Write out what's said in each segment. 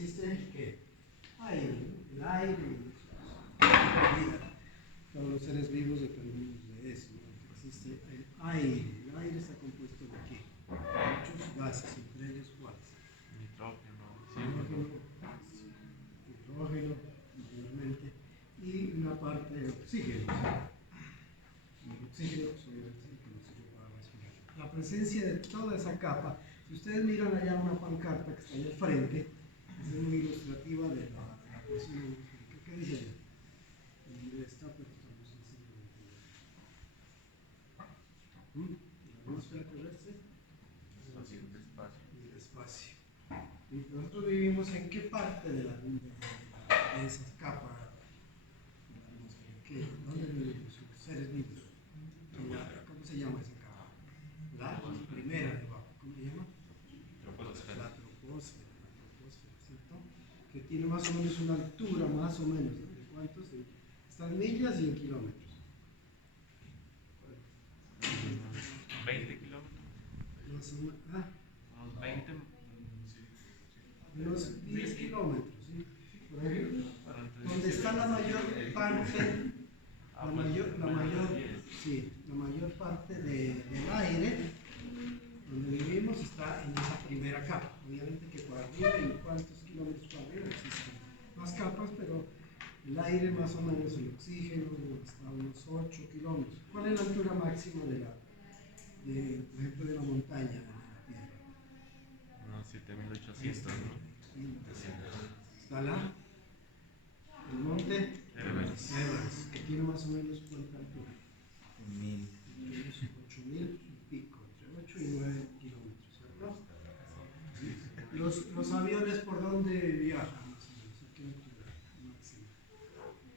existe ¿qué? Aire, ¿no? El aire y la vida. Todos los seres vivos dependemos de eso, ¿no? Existe el aire. El aire está compuesto de ¿qué? Muchos gases, entre ellos ¿cuáles? Hidrógeno, mayormente, y una parte de oxígeno. El oxígeno obviamente es el que nos sirve para respirar. La presencia de toda esa capa, si ustedes miran allá una pancarta que está ahí al frente, es muy ilustrativa de la presión atmosférica. ¿Qué dice allá? En inglés está, pero estamos haciendo la atmósfera terrestre. El espacio. Y nosotros vivimos en qué parte de esas capas de la atmósfera. ¿Dónde vivimos los seres vivos? ¿Cómo se llama esa capa? La primera de abajo. ¿Cómo se llama? La troposfera, ¿cierto? Que tiene más o menos una altura, más o menos, ¿de cuántos? Está en millas y en kilómetros. 20 kilómetros. Más o menos, Unos 20. Unos 10 kilómetros, ¿sí? Por ejemplo, donde está la mayor parte, la mayor parte del aire, donde vivimos, está en esa primera capa. Obviamente que por arriba, ¿en cuántos kilómetros por arriba existen más capas? Pero el aire más o menos, el oxígeno, está a unos 8 kilómetros. ¿Cuál es la altura máxima por ejemplo, de la montaña de la Tierra? Unos 7800, ¿no? Está el monte Everest, que tiene más o menos cuánta altura. 8000 y pico, entre 8 y 9 kilómetros, ¿cierto? Los aviones, ¿por dónde viajan más o menos? ¿A qué altura máxima?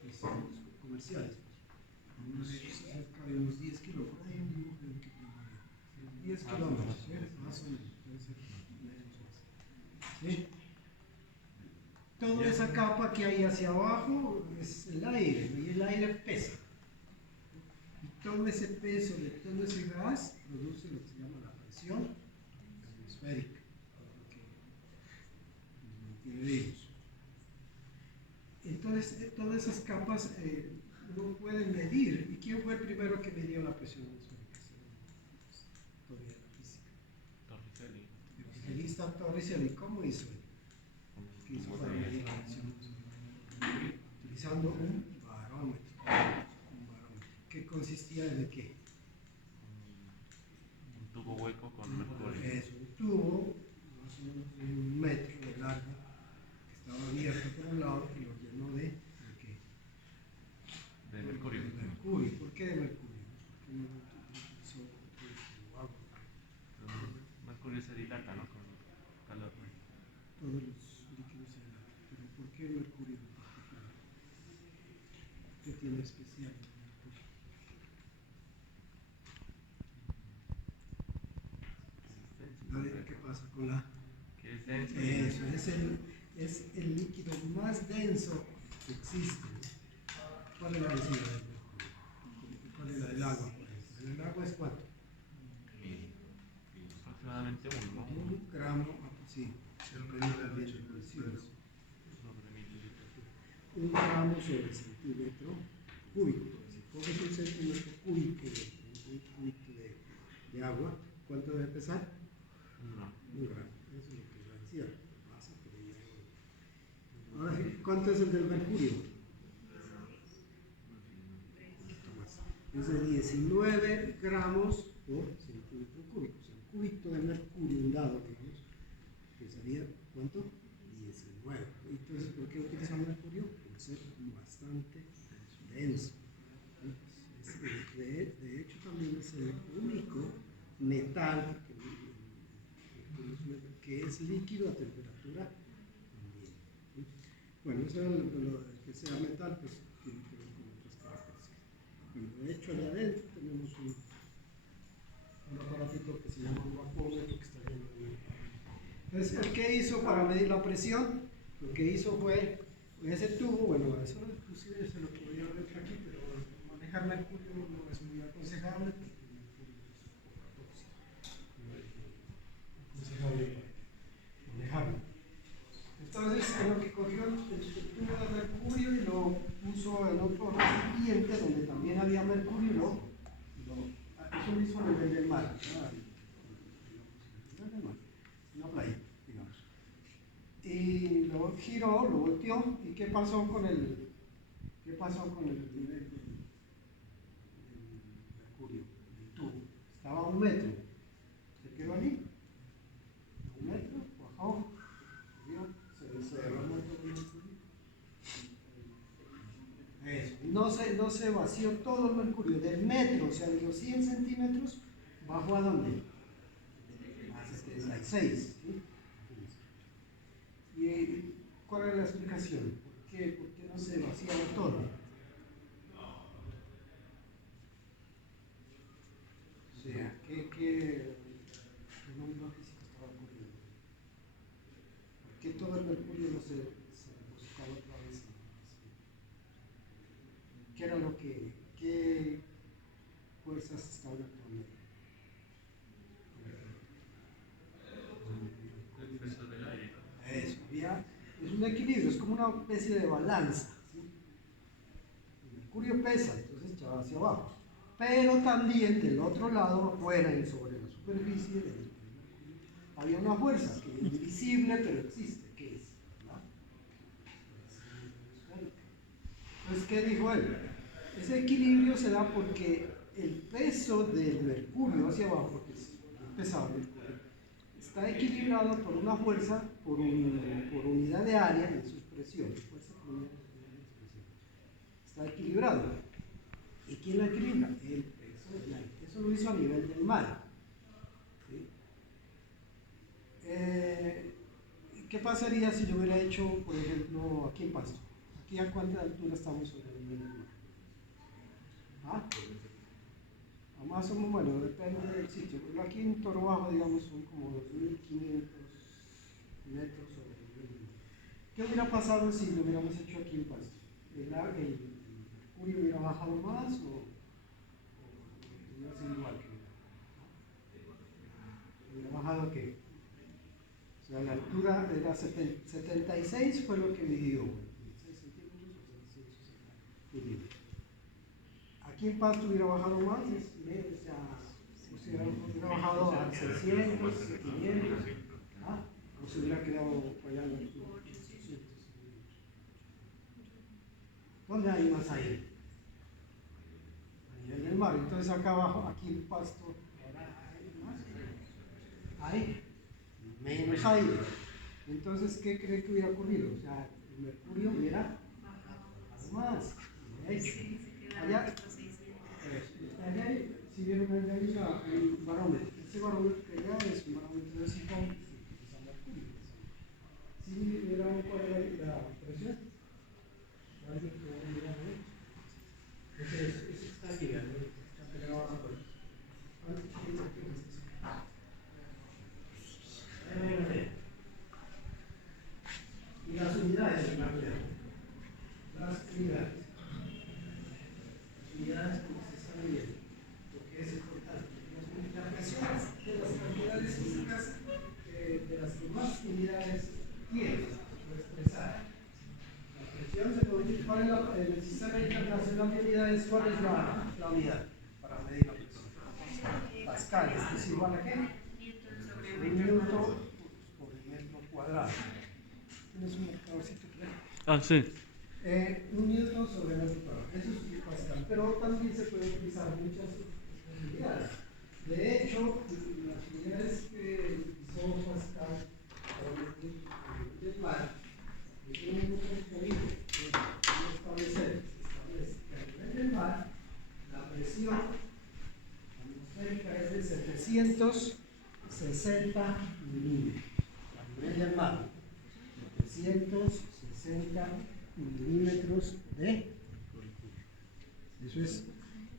Los comerciales, pues. Cerca de unos 10 kilómetros. Por ahí un dibujo de que 10 kilómetros, ¿sí? Más o menos, puede ser menos más. ¿Sí? Toda esa capa que hay hacia abajo es el aire, y el aire pesa. Y todo ese peso de todo ese gas produce lo que se llama la presión atmosférica, lo que nos mantiene vivos. Entonces, todas esas capas uno puede medir. ¿Y quién fue el primero que midió la presión atmosférica? Teoría de la física. Torricelli. El evangelista Torricelli, ¿cómo hizo él? ¿Qué hizo para medir la presión atmosférica? Utilizando un barómetro. ¿Qué consistía de qué? Un tubo hueco con mercurio. Es un tubo, más o menos de 1 metro de largo, que estaba abierto por un lado y lo llenó ¿de qué? De mercurio. De mercurio. ¿Por qué de mercurio? ¿Por qué no utilizó agua? Mercurio se dilata, ¿no? Con calor. Todos los líquidos se dilatan. Pero ¿por qué el mercurio en particular? ¿Qué tiene especial el mercurio? ¿Qué pasa con la? Que es denso. Eso, es el líquido más denso que existe. ¿Cuál es la densidad del mercurio? ¿Cuál es la del agua, por ejemplo? ¿El agua es cuánto? Aproximadamente 1, ¿no? 1 gramo, sí, depende también de presiones. Sobre 1000 litros. 1 gramo sobre centímetro cúbico. Si coges un centímetro cúbico de agua, ¿cuánto debe pesar? 1 gramo. Eso es lo que la densidad. Masa, pero ya. Ahora sí, ¿cuánto es el del mercurio? Es de 19 gramos por centímetro cúbico. O sea, un cúbito de mercurio, un lado, digamos, pesaría, ¿cuánto? 19. Entonces, ¿por qué utilizamos mercurio? Por ser bastante denso. De hecho, también es el único metal que es líquido a temperatura ambiente. Bueno, eso lo que sea metal, pues tiene que ver con otras características. Bueno, de hecho, allá adentro tenemos un aparatito que se llama un vapómetro que está lleno de metal. Entonces, ¿qué hizo para medir la presión? Lo que hizo fue, ese tubo, bueno, eso inclusive se lo podría ver aquí, pero manejar mercurio no es muy aconsejable porque el mercurio es poco tóxico. No es aconsejable manejarlo. Entonces, lo hizo a nivel del mar, nivel del mar, una playa, digamos. Y lo giró, lo volteó, ¿y qué pasó con el nivel del mercurio? El tubo. Estaba a 1 metro. ¿Se quedó allí? A 1 metro, bajó, subió, se derramó todo el mercurio. Eso. No se vació todo el mercurio del metro, o sea, de los 100 centímetros, bajó a dónde? A 76. ¿Sí? ¿Y cuál es la explicación? ¿Por qué no se vaciaba todo? O sea, ¿qué fenómeno físico estaba ocurriendo? ¿Por qué todo el mercurio no se depositaba otra vez? ¿Qué era qué fuerzas estaban actuando? El peso del aire. Eso, es un equilibrio, es como una especie de balanza. ¿Sí? El mercurio pesa, entonces ya va hacia abajo. Pero también del otro lado, afuera, sobre la superficie del mercurio, había una fuerza que es invisible, pero existe. ¿Qué es? ¿No? Entonces, ¿qué dijo él? Ese equilibrio se da porque el peso del mercurio hacia abajo, porque es pesado el mercurio, está equilibrado por una fuerza, por unidad de área, en su expresión. Fuerza por unidad de expresión. Está equilibrado. ¿Y quién lo equilibra? El peso del aire. Eso lo hizo a nivel del mar. ¿Sí? ¿Qué pasaría si yo hubiera hecho, por ejemplo, aquí en Pasto? ¿Aquí a cuánta altura estamos sobre el nivel del mar? ¿Ah? Más o menos, bueno, depende del sitio. Pero aquí en Toro Bajo, digamos, son como 2.500 metros sobre el nivel del mar. ¿Qué hubiera pasado si lo hubiéramos hecho aquí en Pasto? ¿El mercurio hubiera bajado más o hubiera sido igual? ¿Hubiera bajado qué? O sea, la altura era 76, fue lo que midió. 76 centímetros o 760 milímetros. Aquí en Pasto hubiera bajado más, o sea, hubiera bajado a 600, 500, ¿ah? O se hubiera quedado fallando aquí. 800. ¿Dónde hay más aire? A nivel del mar. Entonces acá abajo, aquí en Pasto, ¿hay más? Hay menos aire. Entonces, ¿qué cree que hubiera ocurrido? O sea, el mercurio hubiera bajado más. De hecho, allá, si vieron allá hay un barómetro. Ese barómetro que allá es un barómetro de sifón que se usa mercurio. ¿Sí vieron cuál era la presión? ¿Alguien que va a mirar ahí? Ese está aquí, está pegado abajo. Y las unidades en realidad. Las unidades porque se están midiendo, porque es importante. La presión de las cantidades físicas de las que más unidades tienen, por expresar. La presión se puede decir, ¿cuál es en el sistema internacional de unidades? ¿Cuál es la unidad para medir la presión? Pascal, ¿es igual a qué? Un newton por el metro cuadrado. ¿Tienes un marcadorcito por ahí? Ah, sí. Un newton sobre metro cuadrado. Eso es Pascal, pero también se pueden utilizar muchas unidades. De hecho, las unidades que utilizó Pascal del mar tienen un recorrido que establece que a nivel del mar la presión atmosférica es de 760 milímetros. A nivel del mar, 760 milímetros de mercurio. Eso es.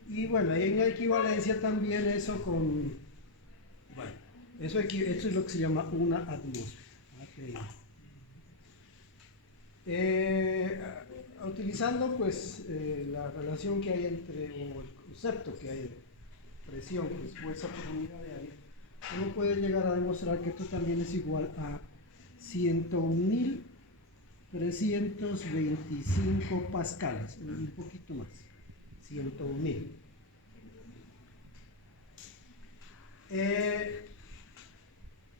Y bueno, hay una equivalencia también eso con. Bueno, eso es lo que se llama una atmósfera. Utilizando pues la relación que hay entre, o el concepto que hay de presión, que es fuerza por unidad de área, uno puede llegar a demostrar que esto también es igual a 101.325 pascales, un poquito más, 101.000.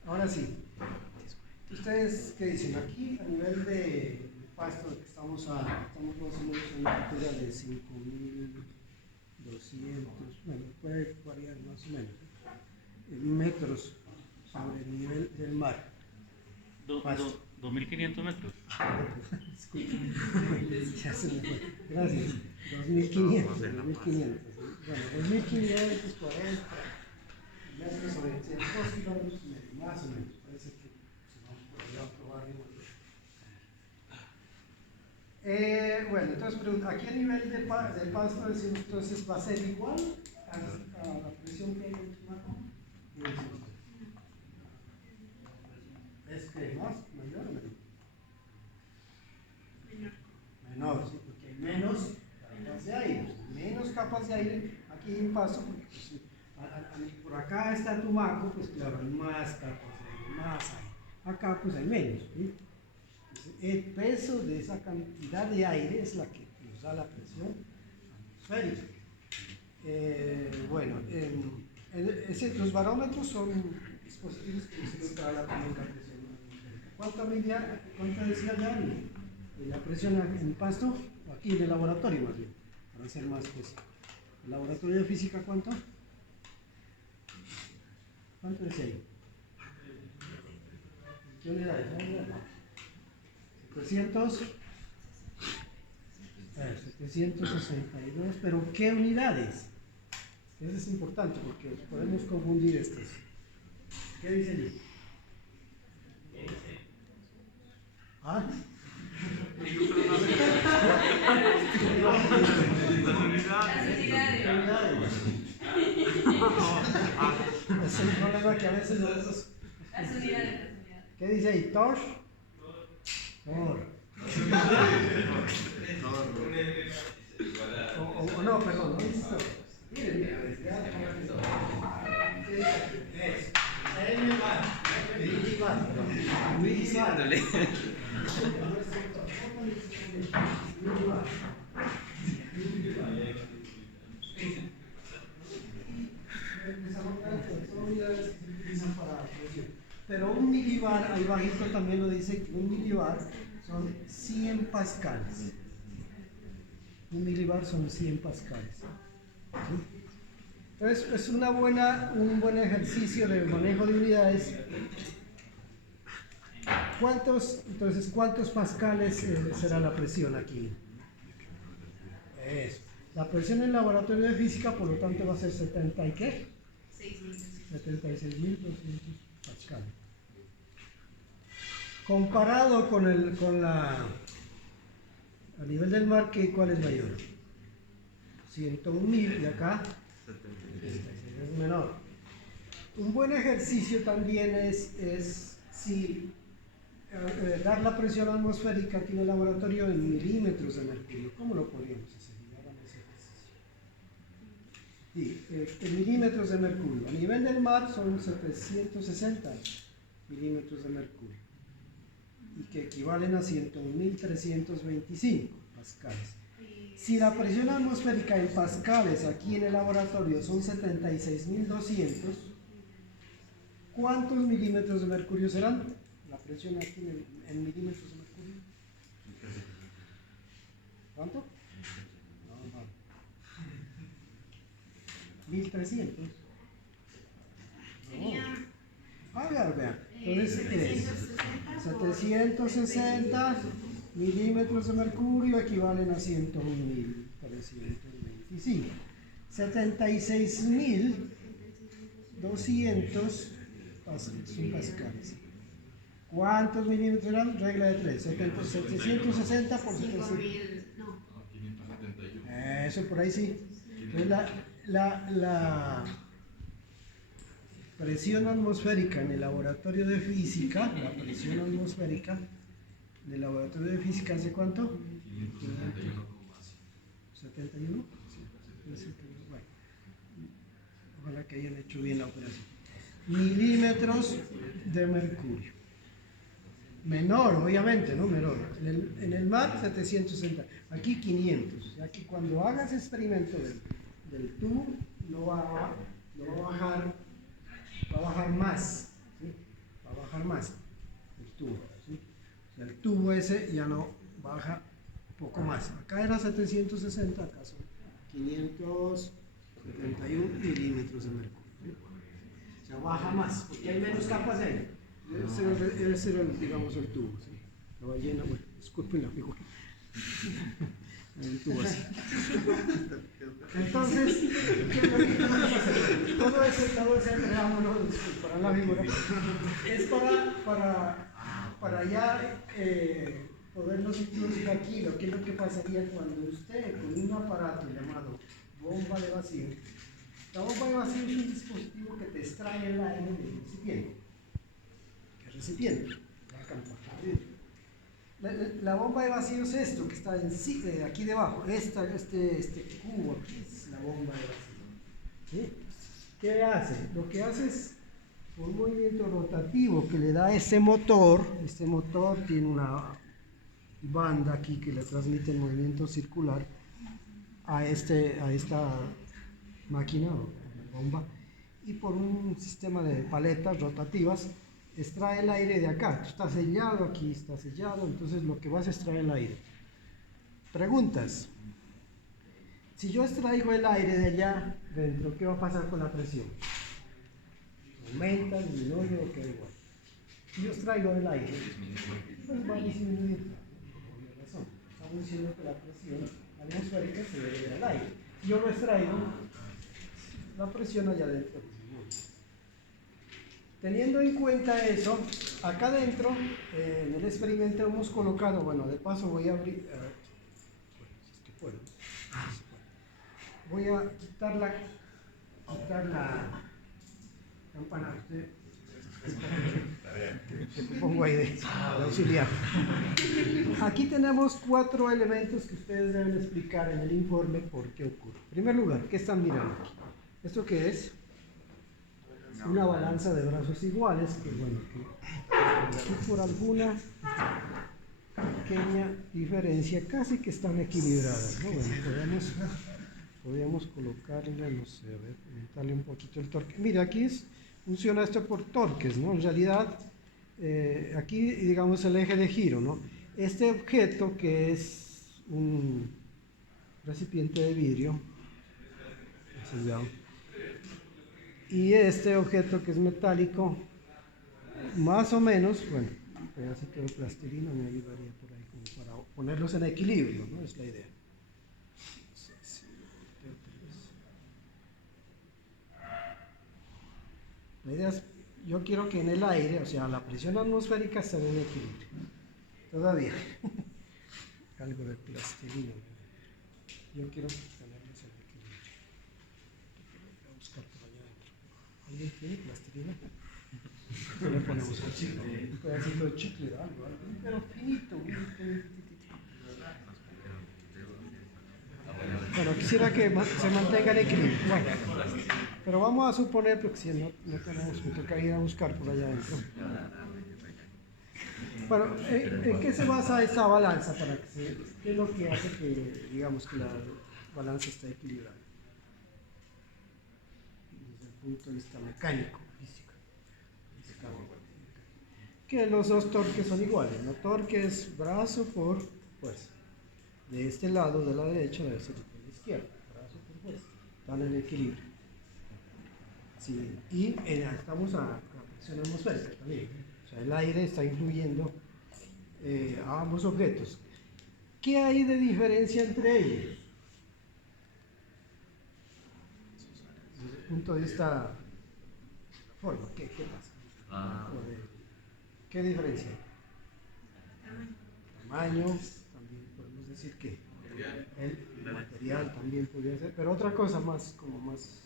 Ahora sí, ¿ustedes qué dicen? Aquí a nivel de pasto estamos más o menos en una altura de 5.200, bueno, puede variar más o menos, metros sobre el nivel del mar. 2.500 metros. Disculpe, ya se me fue. Gracias. 2.500. Bueno, 2.540 metros sobre el 2 kilómetros y medio, más o menos. Parece que si vamos por allá a probar. Bueno, entonces pregunta, aquí a nivel del pasto decimos entonces va a ser igual a la presión que hay en el marco. ¿Es que más? ¿Mayor o menor? Menor, sí, porque hay menos capas de aire. Menos capas de aire aquí en pasto, porque pues, por acá está Tumaco, pues claro, hay más capas de aire, más aire. Acá pues hay menos. ¿Sí? El peso de esa cantidad de aire es la que nos da la presión atmosférica. Bueno, los barómetros son dispositivos que sirven para la presión atmosférica. ¿Cuánto decía ya la presión en pasto? Aquí en el laboratorio más bien, para ser más específico. ¿El laboratorio de física cuánto? ¿Cuánto decía ahí? ¿Qué unidades? 762, pero ¿qué unidades? Eso es importante porque podemos confundir estos. ¿Qué dice allí? ¿Ah? Es el problema que a veces nosotros... ¿Qué dice ahí? ¿Tor? O no, perdón, no dice Tor. Miren, pero un milibar, ahí bajito también lo dice, que un milibar son 100 pascales. Un milibar son 100 pascales. ¿Sí? Entonces, es un buen ejercicio de manejo de unidades. ¿Cuántos pascales será la presión aquí? Eso. La presión en el laboratorio de física, por lo tanto, va a ser 70 y ¿qué? 76.200 pascales. Comparado a nivel del mar, ¿cuál es mayor? 101.000 y acá es menor. Un buen ejercicio también es si dar la presión atmosférica aquí en el laboratorio en milímetros de mercurio. ¿Cómo lo podríamos hacer? Sí, en milímetros de mercurio. A nivel del mar son 760 milímetros de mercurio y que equivalen a 101.325 pascales. Si la presión atmosférica en pascales aquí en el laboratorio son 76.200, ¿cuántos milímetros de mercurio serán? La presión aquí en milímetros de mercurio. ¿Cuánto? No, 1.300. Vean. Entonces es 760 milímetros de mercurio equivalen a 101.325. 76.200 son pascales. ¿Cuántos milímetros eran? Regla de 3. 760 por 700. Eso por ahí sí. Entonces la presión atmosférica en el laboratorio de física, la presión atmosférica del laboratorio de física, ¿hace cuánto? 71. Bueno, ojalá que hayan hecho bien la operación. Milímetros de mercurio. Menor, obviamente, ¿no? Menor. En el mar, 760. Aquí 500. Aquí cuando hagas experimento del tubo, lo va a bajar tubo ese ya no baja poco más. Acá era 760, acá son 571 milímetros de mercurio. O sea, baja más, porque hay menos capas de aire. Debe ser digamos, el tubo. ¿Sí? La ballena, bueno, disculpen la figura. El tubo así. Entonces, ¿qué es lo que tenemos que hacer? Todo ese preámbulo, disculparán la figura, es para ya podernos introducir aquí lo que es lo que pasaría cuando usted con un aparato llamado bomba de vacío. La bomba de vacío es un dispositivo que te extrae el aire del recipiente. ¿Qué recipiente? La campana. La bomba de vacío es esto que está aquí debajo. Este cubo aquí es la bomba de vacío. ¿Sí? ¿Qué hace? Lo que hace es un movimiento rotativo que le da ese motor. Este motor tiene una banda aquí que le transmite el movimiento circular a esta máquina o bomba, y por un sistema de paletas rotativas extrae el aire de acá. Está sellado, aquí está sellado, entonces lo que va es extraer el aire. Preguntas. Si yo extraigo el aire de allá dentro, ¿qué va a pasar con la presión? ¿Aumenta, disminuye o queda igual? Si yo extraigo el aire, pues va a disminuir. Por razón. Estamos diciendo que la presión atmosférica se debe al aire. Si yo lo extraigo, la presión allá adentro disminuye. Teniendo en cuenta eso, acá adentro, en el experimento hemos colocado, bueno, de paso voy a abrir, voy a quitar la campana. Que pongo ahí de auxiliar. Aquí tenemos 4 elementos que ustedes deben explicar en el informe por qué ocurre. En primer lugar, ¿qué están mirando aquí? ¿Esto qué es? Una balanza de brazos iguales, que bueno, que aquí por alguna pequeña diferencia casi que están equilibradas, ¿no? Bueno, podríamos colocarle, no sé, a ver, aumentarle un poquito el torque. Mira, aquí funciona esto por torques, ¿no? En realidad, aquí digamos el eje de giro, ¿no? Este objeto que es un recipiente de vidrio, sellado, y este objeto que es metálico, más o menos, bueno, un pedacito de plastilina me ayudaría por ahí como para ponerlos en equilibrio, ¿no? Es la idea. La idea es, yo quiero que en el aire, o sea, la presión atmosférica esté en equilibrio. Todavía. Algo de plastilina. Yo quiero tenerlos en equilibrio. Voy a buscar por allá adentro. ¿Alguien tiene plastilina? Le ponemos un pedacito de chicle, algo, pero finito, Bueno, quisiera que se mantenga el equilibrio. Bueno, pero vamos a suponer, porque si no tenemos, me toca ir a buscar por allá adentro. Bueno, ¿en qué se basa esa balanza? ¿Qué es lo que hace que, digamos, que la balanza esté equilibrada? Desde el punto de vista mecánico, físico. Que los dos torques son iguales, ¿no? Torque es brazo por fuerza. De este lado, de la derecha, debe ser de la izquierda, brazo por fuerza. Están en equilibrio. Sí, y estamos a presión atmosférica también. O sea, el aire está influyendo a ambos objetos. ¿Qué hay de diferencia entre ellos? Desde el punto de vista forma, ¿qué pasa? ¿Qué diferencia hay? Tamaño, también podemos decir que el material también podría ser, pero otra cosa más, como más...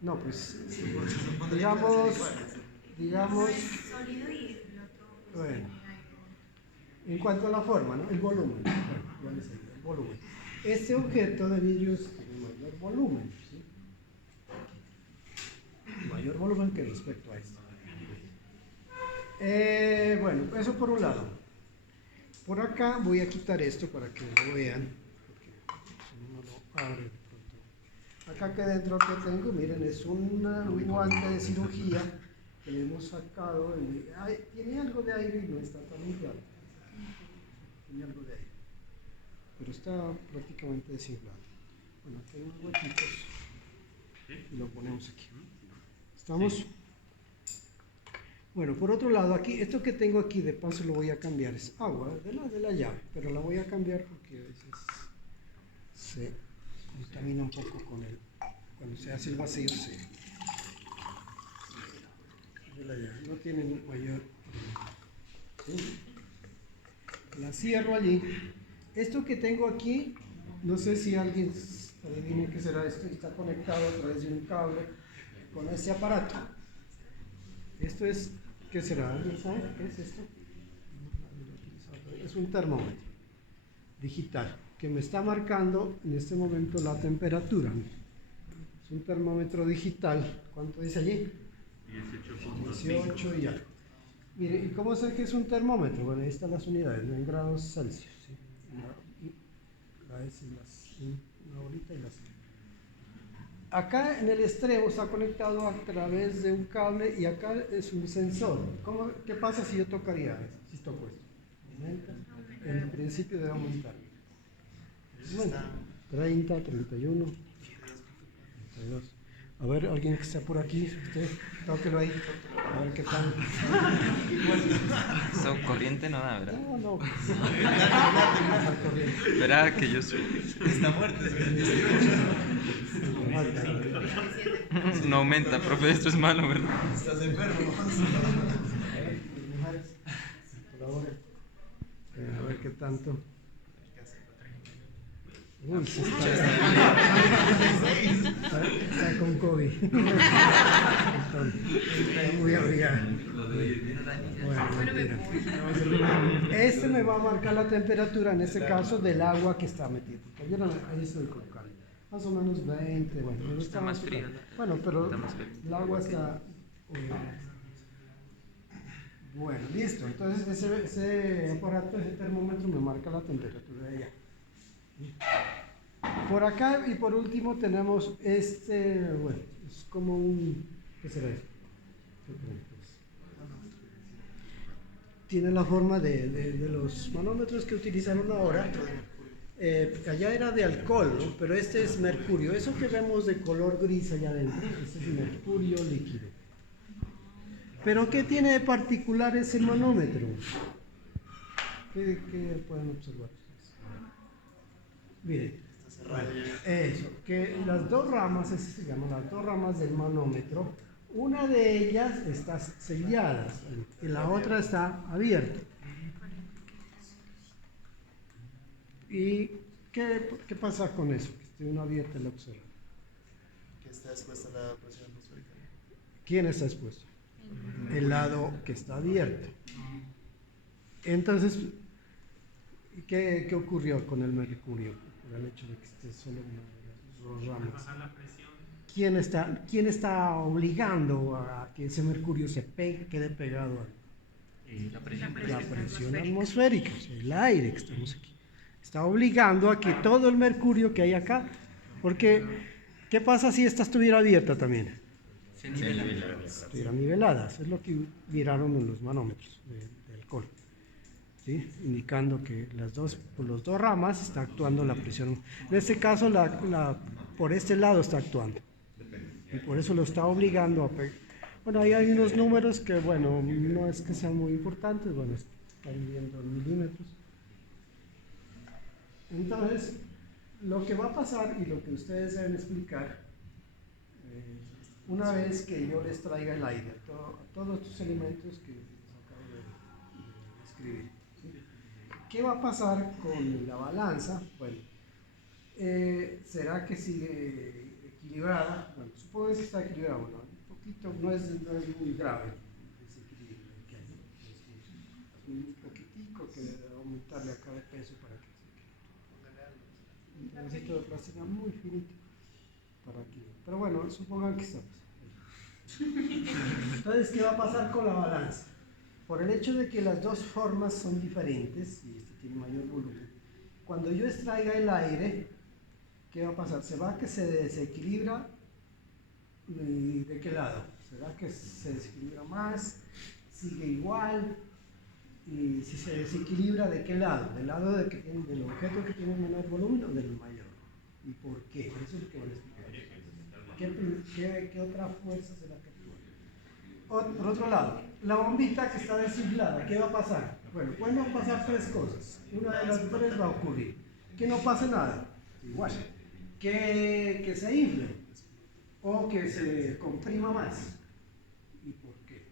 No, pues, digamos, bueno, en cuanto a la forma, ¿no? El volumen, el volumen. Este objeto de vidrio tiene mayor volumen, ¿sí? Mayor volumen que respecto a este. Bueno, eso por un lado. Por acá voy a quitar esto para que lo vean, porque si no lo abre de pronto. Acá que dentro que tengo, miren, es un guante de cirugía que le hemos sacado, tiene algo de aire y no está tan inflado. Tiene algo de aire, pero está prácticamente desinflado. Bueno, aquí hay unos huequitos y lo ponemos aquí. ¿Estamos? Sí. Bueno, por otro lado, aquí, esto que tengo aquí, de paso lo voy a cambiar, es agua de la llave, pero la voy a cambiar porque a veces se contamina un poco con el, cuando se hace el vacío, de la llave, no tiene mayor problema. ¿Sí? La cierro allí. Esto que tengo aquí, no sé si alguien adivine qué será esto, está conectado a través de un cable con este aparato. Esto es, ¿qué será? ¿Alguien sabe qué es esto? Es un termómetro digital que me está marcando en este momento la temperatura. Es un termómetro digital. ¿Cuánto dice allí? 18 y algo. Mire, ¿y cómo sé que es un termómetro? Bueno, ahí están las unidades, en grados Celsius. ¿Sí? Una bolita y las. Acá en el extremo está conectado a través de un cable y acá es un sensor. ¿Qué pasa si yo tocaría esto? Si toco esto. Aumenta. En principio debe aumentar. 30, 31, 32. A ver, alguien que está por aquí, usted, tóquelo ahí, a ver qué tal. Eso corriente no da, ¿verdad? No. Verá que yo soy. Está muerto. No aumenta, profe, esto es malo, ¿verdad? Estás enfermo. A ver qué tanto. Uy, sí está con COVID. Está muy abrigado. Bueno, este me va a marcar la temperatura, en este caso, del agua que está metido. Ahí estoy colocando. Más o menos 20, bueno. Está más frío, ¿no? Bueno, pero el agua está. Bueno, listo. Entonces ese aparato, ese termómetro me marca la temperatura de allá. Por acá y por último tenemos bueno, es como un, ¿qué será eso? Tiene la forma de los manómetros que utilizaron ahora. Allá era de alcohol, ¿no? Pero este es mercurio. Eso que vemos de color gris allá adentro, este es mercurio líquido. Pero ¿qué tiene de particular ese manómetro? ¿Qué pueden observar ustedes? Miren, eso, que las dos ramas, eso se llama las dos ramas del manómetro, una de ellas está sellada y la otra está abierta. ¿Y qué pasa con eso? Que esté una abierta y la observa. Que está expuesta a la presión atmosférica. ¿Quién está expuesto? El lado que está abierto. Entonces, ¿qué ocurrió con el mercurio? Por el hecho de que esté solo una de las dos ramas. ¿Quién está obligando a que ese mercurio quede pegado a la presión atmosférica? O sea, el aire que estamos aquí. Está obligando a que todo el mercurio que hay acá, porque ¿qué pasa si esta estuviera abierta también? Estuviera nivelada, eso es lo que miraron en los manómetros de alcohol, ¿sí? Indicando que por las dos ramas está actuando la presión. En este caso, por este lado está actuando, y por eso lo está obligando a pegar. Bueno, ahí hay unos números que, bueno, no es que sean muy importantes, bueno, están viendo en milímetros. Entonces, lo que va a pasar y lo que ustedes deben explicar, una vez que yo les traiga el aire, todos estos elementos que acabo de escribir, ¿sí? ¿Qué va a pasar con la balanza? Bueno, ¿será que sigue equilibrada? Bueno, supongo que está equilibrada, bueno, un poquito, no es muy grave el desequilibrio que hay, es un poquitico que debe aumentarle acá de peso para que un pedacito de plástico muy finito para aquí. Pero bueno, supongan que estamos. Entonces, ¿qué va a pasar con la balanza? Por el hecho de que las dos formas son diferentes y este tiene mayor volumen, cuando yo extraiga el aire, ¿qué va a pasar? Se va a que se desequilibra. ¿De qué lado? ¿Será que se desequilibra más? ¿Sigue igual? Y si se desequilibra, ¿de qué lado? ¿Del lado del objeto que tiene menor volumen o del mayor? ¿Y por qué? Eso es lo que van a explicar. ¿Qué otra fuerza será que actúa? Por otro lado, la bombita que está desinflada, ¿qué va a pasar? Bueno, pueden pasar tres cosas. Una de las tres va a ocurrir. Que no pase nada, igual. Que se infle o que se comprima más. ¿Y por qué?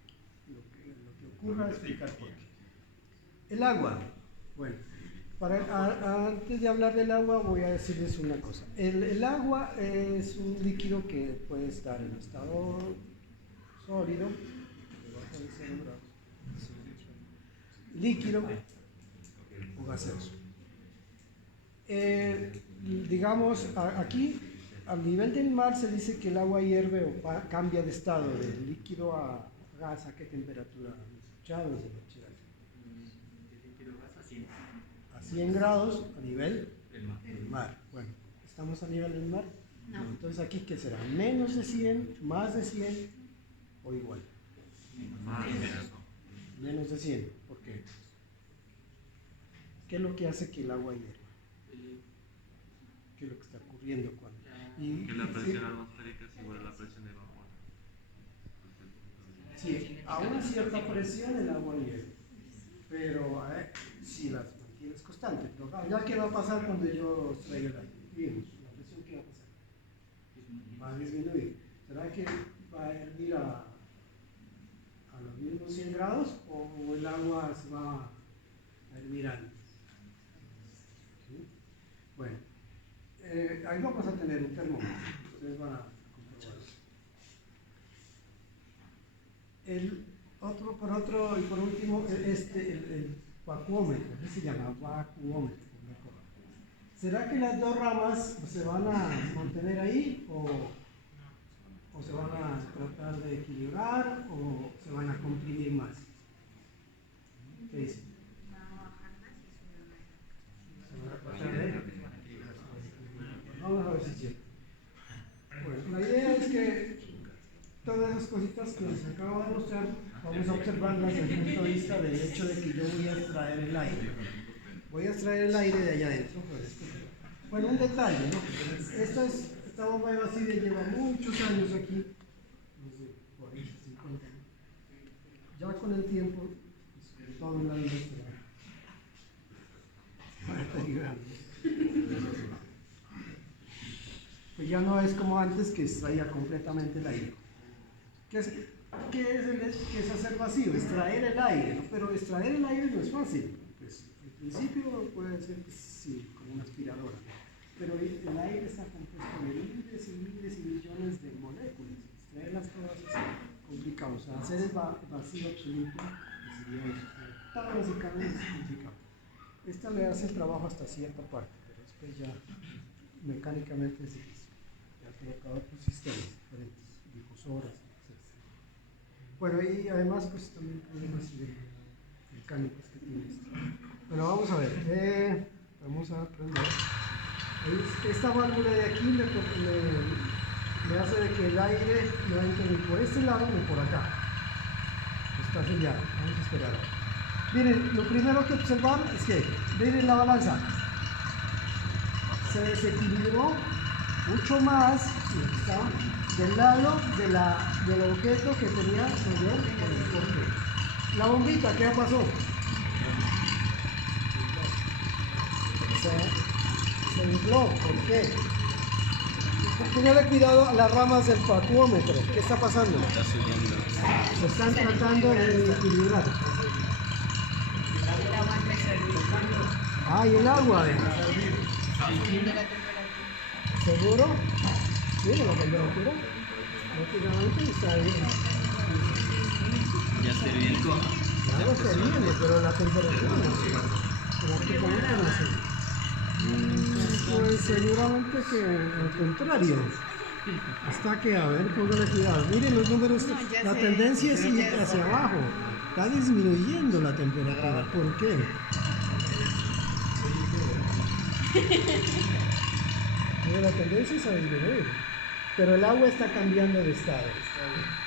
Lo que ocurra es explicar por qué. El agua. Bueno, antes de hablar del agua voy a decirles una cosa. El agua es un líquido que puede estar en estado sólido, debajo de 0 grados, líquido o gaseoso. Digamos, aquí al nivel del mar se dice que el agua hierve o cambia de estado de líquido a gas. ¿A qué temperatura? ¿Escuchados de bachillerato? A 100 grados a nivel del mar. Bueno, ¿estamos a nivel del mar? No. Entonces aquí, ¿qué será? ¿Menos de 100, más de 100 o igual? Menos de 100. ¿Por qué? ¿Qué es lo que hace que el agua hierva? ¿Qué es lo que está ocurriendo cuando? Que la presión atmosférica es igual a la presión de vapor. Sí, a una cierta presión el agua hierve, pero si las mantienes constantes. Pero ya, ¿qué va a pasar cuando yo extraiga el aire? Digamos, la presión, ¿qué va a pasar? Va a disminuir. ¿Será que va a hervir a los mismos 100 grados o el agua se va a hervir antes? ¿Sí? Bueno, ahí vamos a tener un termómetro. Ustedes van a comprobarlo. Y por último, el vacuómetro, ¿qué se llama? Vacuómetro. ¿Será que las dos ramas se van a mantener ahí o se van a tratar de equilibrar o se van a comprimir más? ¿Qué dicen? Se van a tratar de equilibrar. Vamos a ver si es cierto. Bueno, la idea es que todas esas cositas que les acabo de mostrar, vamos a observarlas desde el punto de vista del hecho de que yo voy a extraer el aire. Voy a extraer el aire de allá adentro. Bueno, un detalle, ¿no? Esta bomba de vacío lleva muchos años aquí, no sé, 40, 50 años. Ya con el tiempo, pues, todo el aire se va deteriorando. Pues ya no es como antes que extraía completamente el aire. ¿Qué es hacer vacío? Extraer el aire, ¿no? Pero extraer el aire no es fácil. Pues, al principio puede ser que sí, como una aspiradora. Pero el aire está compuesto de miles y miles y millones de moléculas. Extraerlas todas es complicado. O sea, hacer el vacío absoluto sería eso. Tan básicamente es complicado. Esta le hace el trabajo hasta cierta parte, pero después ya mecánicamente es difícil. Ya colocado otros sistemas diferentes, difusoras, etc. Bueno, y además pues también problemas mecánicos que tiene esto. Bueno, vamos a ver. Vamos a aprender. Esta válvula de aquí me hace de que el aire no entre ni por este lado ni por acá. Está sellado. Vamos a esperar. Miren, lo primero que observar es que, miren la balanza. Se desequilibró mucho más del lado del objeto que tenía mayor porqué. La bombita, ¿qué pasó? Se infló. ¿Por qué? Póngale cuidado a las ramas del vacuómetro. ¿Qué está pasando? Está subiendo. Se están tratando de equilibrar. Ah, y el agua, ¿seguro? Mira la temperatura. Prácticamente está bien. Ya está hirviendo. Claro, está hirviendo, pero la temperatura no sé. Prácticamente no sé. Pues seguramente que al contrario. Hasta que, a ver, póngale cuidado. Miren los números, la tendencia es ir hacia abajo. Está disminuyendo la temperatura. ¿Por qué? Pero la tendencia es a disminuir. pero el agua está cambiando de estado.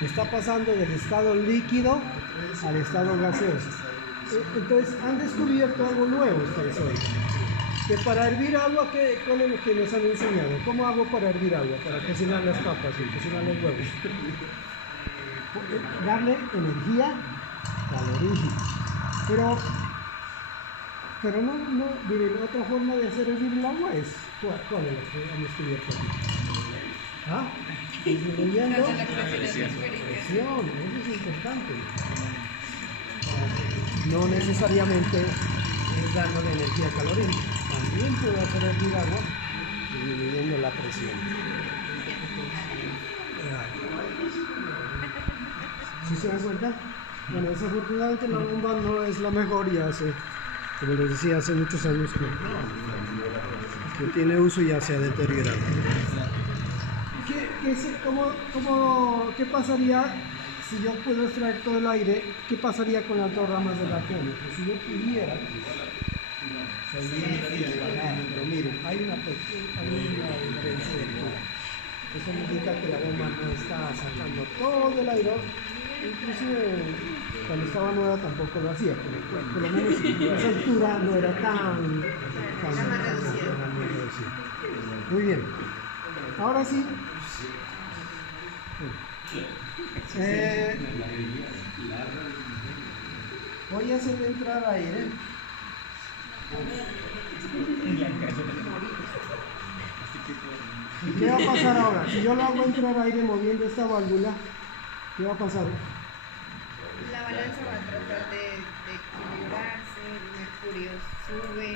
Está pasando del estado líquido al estado gaseoso. Entonces han descubierto algo nuevo ustedes hoy. Que para hervir agua, ¿cuál es lo que nos han enseñado? ¿Cómo hago para hervir agua? Para cocinar las papas y cocinar los huevos. Darle energía calorífica. Pero no, miren, otra forma de hacer hervir el agua es, ¿cuál es la que han descubierto aquí? ¿Ah? Disminuyendo la presión, eso es importante. No necesariamente es dándole energía calorífica, también puede hacer hervir agua disminuyendo la presión. ¿Sí se dan cuenta? Bueno, desafortunadamente la bomba no es la mejor y hace, como les decía, hace muchos años que tiene uso y ya se ha deteriorado. ¿Qué pasaría si yo puedo extraer todo el aire? ¿Qué pasaría con las dos ramas del arqueómetro? Si yo pudiera, pero miren, hay una diferencia de altura. Eso indica que la bomba no está sacando todo el aire. Inclusive cuando estaba nueva tampoco lo hacía, pero por lo menos esa altura no era tan reducida. Muy bien. Ahora sí. Voy a hacer entrar aire. ¿Y qué va a pasar ahora? Si yo le hago entrar aire moviendo esta válvula, ¿qué va a pasar? La balanza va a tratar de equilibrarse, el mercurio sube.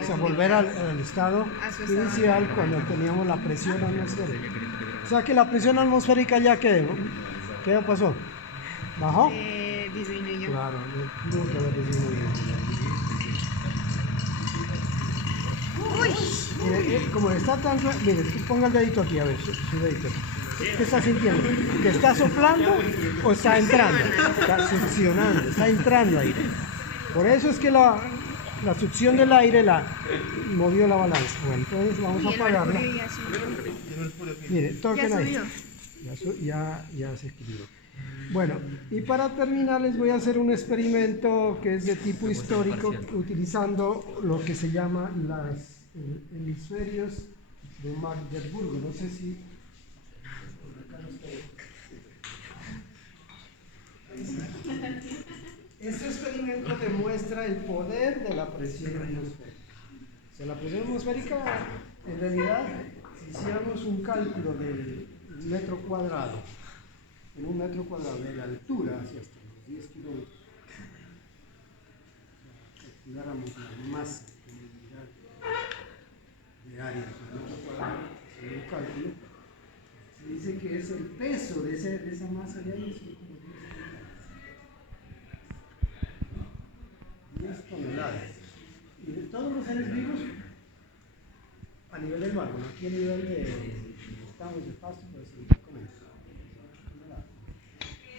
O sea, volver al estado inicial cuando teníamos la presión atmosférica. O sea que la presión atmosférica ya quedó. ¿Qué pasó? ¿Bajó? Disminuyó. Claro, tuvo que haber disminuido. Mire, como está tan... Mire, ponga el dedito aquí, a ver, su dedito. ¿Qué está sintiendo? ¿Que está soplando o está entrando? Está succionando, está entrando aire. Por eso es que la succión del aire la movió la balanza. Bueno, entonces vamos a apagarla. Mire, toquen ahí. Ya se equilibró. Bueno, y para terminar les voy a hacer un experimento que es de tipo histórico utilizando lo que se llama los hemisferios de Magdeburgo. No sé si... Este experimento demuestra el poder de la presión atmosférica. O sea, la presión atmosférica, en realidad, si hiciéramos un cálculo del metro cuadrado, en un metro cuadrado de la altura hacia hasta los 10 kilómetros, calculáramos la masa en unidad de área por metro cuadrado, hacer un cálculo, se dice que es el peso de esa masa de aire, son como 10 toneladas. Y de todos los seres vivos, a nivel del mar, bueno, aquí a nivel de estamos de pasto, pues con eso.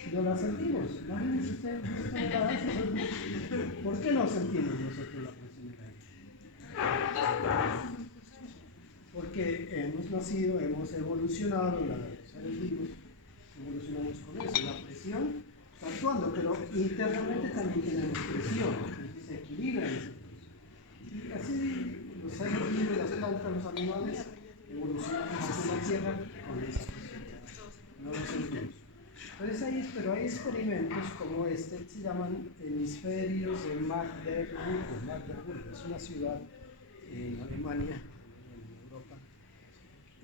Si no la sentimos, imagínense ustedes 10 toneladas, ¿por qué no sentimos nosotros la presión del aire? Porque hemos nacido, hemos evolucionado, los seres vivos evolucionamos con eso, la presión está actuando, pero internamente también tenemos presión, se equilibra esa presión. Y así los seres vivos, las plantas, los animales, evolucionamos hacia la Tierra con esa presión, no lo sentimos. Pero hay experimentos como este, se llaman hemisferios de Magdeburgo. Magdeburgo es una ciudad en Alemania,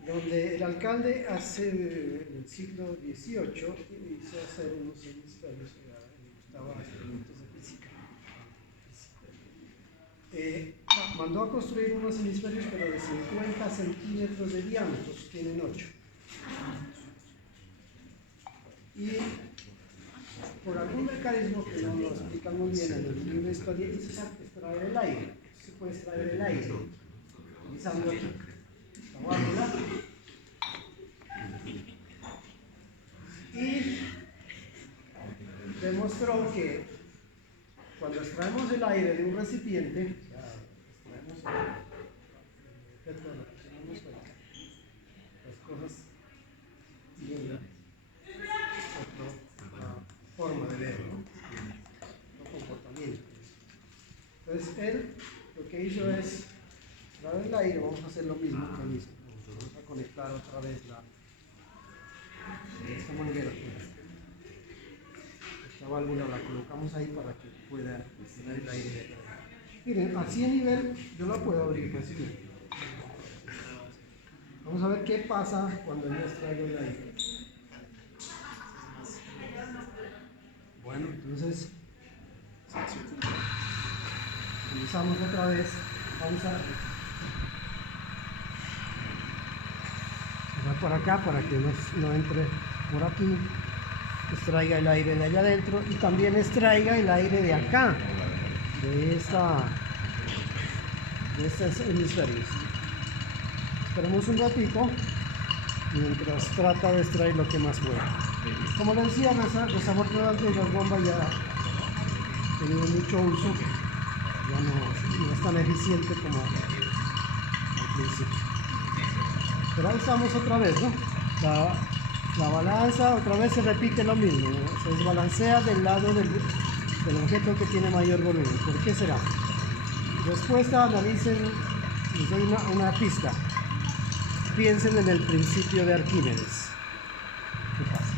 donde el alcalde en el siglo XVIII hizo hacer unos hemisferios, le gustaba experimentos de física. Mandó a construir unos hemisferios, pero de 50 centímetros de diámetro, tienen 8. Y por algún mecanismo que no lo explican muy bien en el libro de historia, hizo extraer el aire. Se puede extraer el aire utilizando aquí la válvula. Y demostró que cuando extraemos el aire de un recipiente, extraemos el efecto de la presión atmosférica, las cosas él lo que hizo es, a través del aire, vamos a hacer lo mismo que él hizo. Vamos a conectar otra vez esta manguera. Esta válvula la colocamos ahí para que pueda tener el aire de acá. Miren, así a nivel yo la puedo abrir fácilmente. Vamos a ver qué pasa cuando yo extraigo el aire. Bueno, entonces comenzamos otra vez. Vamos a cerrar por acá para que no entre por aquí. Extraiga el aire de allá adentro y también extraiga el aire de acá, de estos hemisferios. Esperemos un ratito mientras trata de extraer lo que más pueda. Como les decía, desafortunadamente las bombas ya tienen mucho uso, ya no es tan eficiente como al principio. Pero ahí estamos otra vez, ¿no? La balanza otra vez se repite lo mismo, se desbalancea del lado del objeto que tiene mayor volumen. ¿Por qué será? Respuesta, analicen, les doy una pista. Piensen en el principio de Arquímedes. ¿Qué pasa?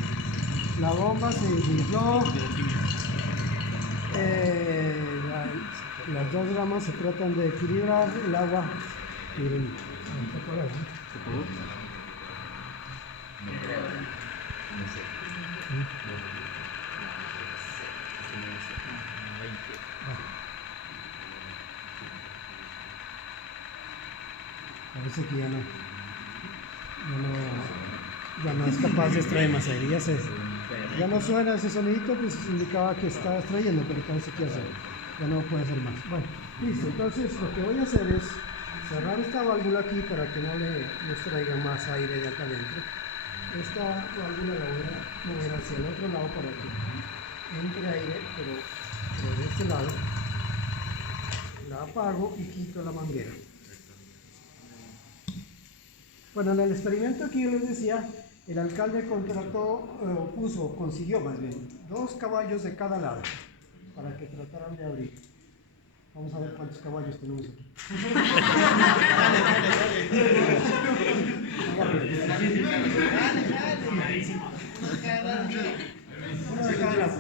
La bomba se infló, las dos ramas se tratan de equilibrar, el agua, miren, parece que ya no es capaz de extraer más aire, ya no suena ese sonidito, pues indicaba que estaba extrayendo, pero parece que ya no puede hacer más. Bueno, listo, entonces lo que voy a hacer es cerrar esta válvula aquí para que no le extraiga más aire de acá adentro. Esta válvula la voy a mover hacia el otro lado para que entre aire, pero de este lado la apago y quito la manguera. Bueno, en el experimento que yo les decía, el alcalde consiguió más bien 2 caballos de cada lado para que trataran de abrir. Vamos a ver cuántos caballos tenemos aquí. Uno de cada lado.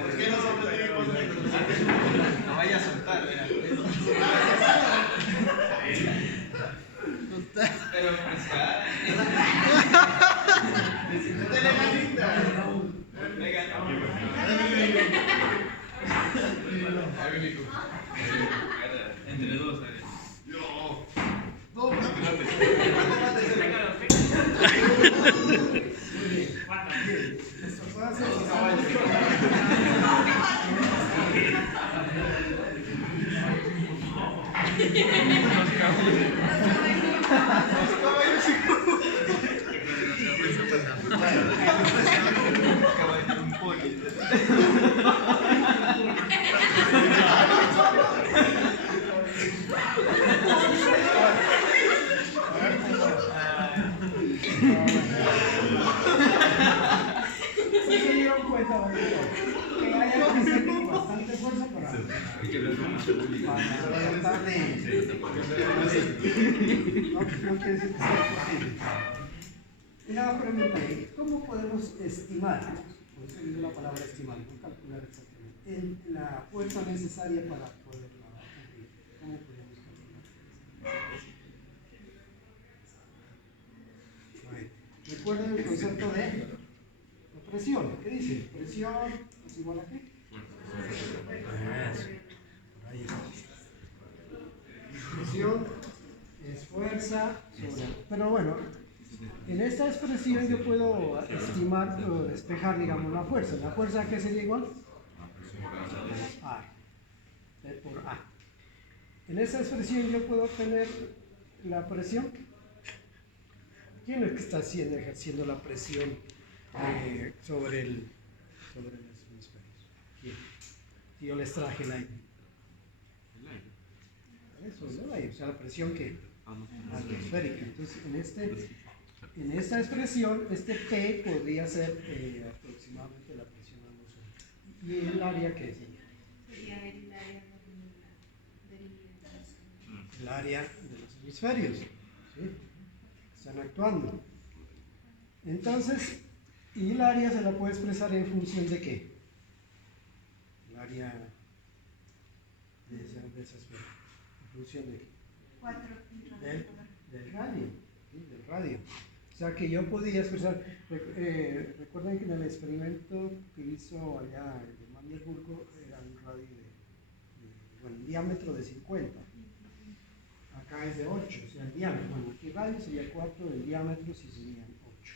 ¿Por qué los hombres vivimos lejos? No vaya a soltar, ¿verdad? Pero fresca. De legalita. Entre dos, Se dieron cuenta, que hay que hacer bastante fuerza para tratar de... No quiere decir que sea posible. Y la pregunta es, ¿cómo podemos estimar, por eso digo la palabra estimar, no calcular exactamente, la fuerza necesaria para poder cumplir? ¿Cómo podemos calcular? Recuerden el concepto de presión. ¿Qué dice? Presión es igual a qué? Ahí está. Presión es fuerza sobre... Pero bueno, en esta expresión yo puedo estimar o despejar, digamos, la fuerza. ¿La fuerza qué sería igual? A. B por A. En esta expresión yo puedo obtener la presión. ¿Quién es el que está ejerciendo la presión sobre los hemisferios? ¿Quién? Yo les traje el aire. Eso es el aire, o sea, la presión que atmosférica. Entonces, en esta expresión, este P podría ser aproximadamente la presión atmosférica. ¿Y el área qué es? Sería el área el área de los hemisferios, ¿sí? Están actuando. Entonces, y el área se la puede expresar en función de qué? El área de esa esfera. ¿En función de qué? 4. Del radio, ¿sí? Del radio. O sea que yo podía expresar, recuerden que en el experimento que hizo allá el de Mandelburgo era un radio bueno, un diámetro de 50. Acá es de 8, o sea, el diámetro. Bueno, aquí el radio sería 4, el diámetro sí serían 8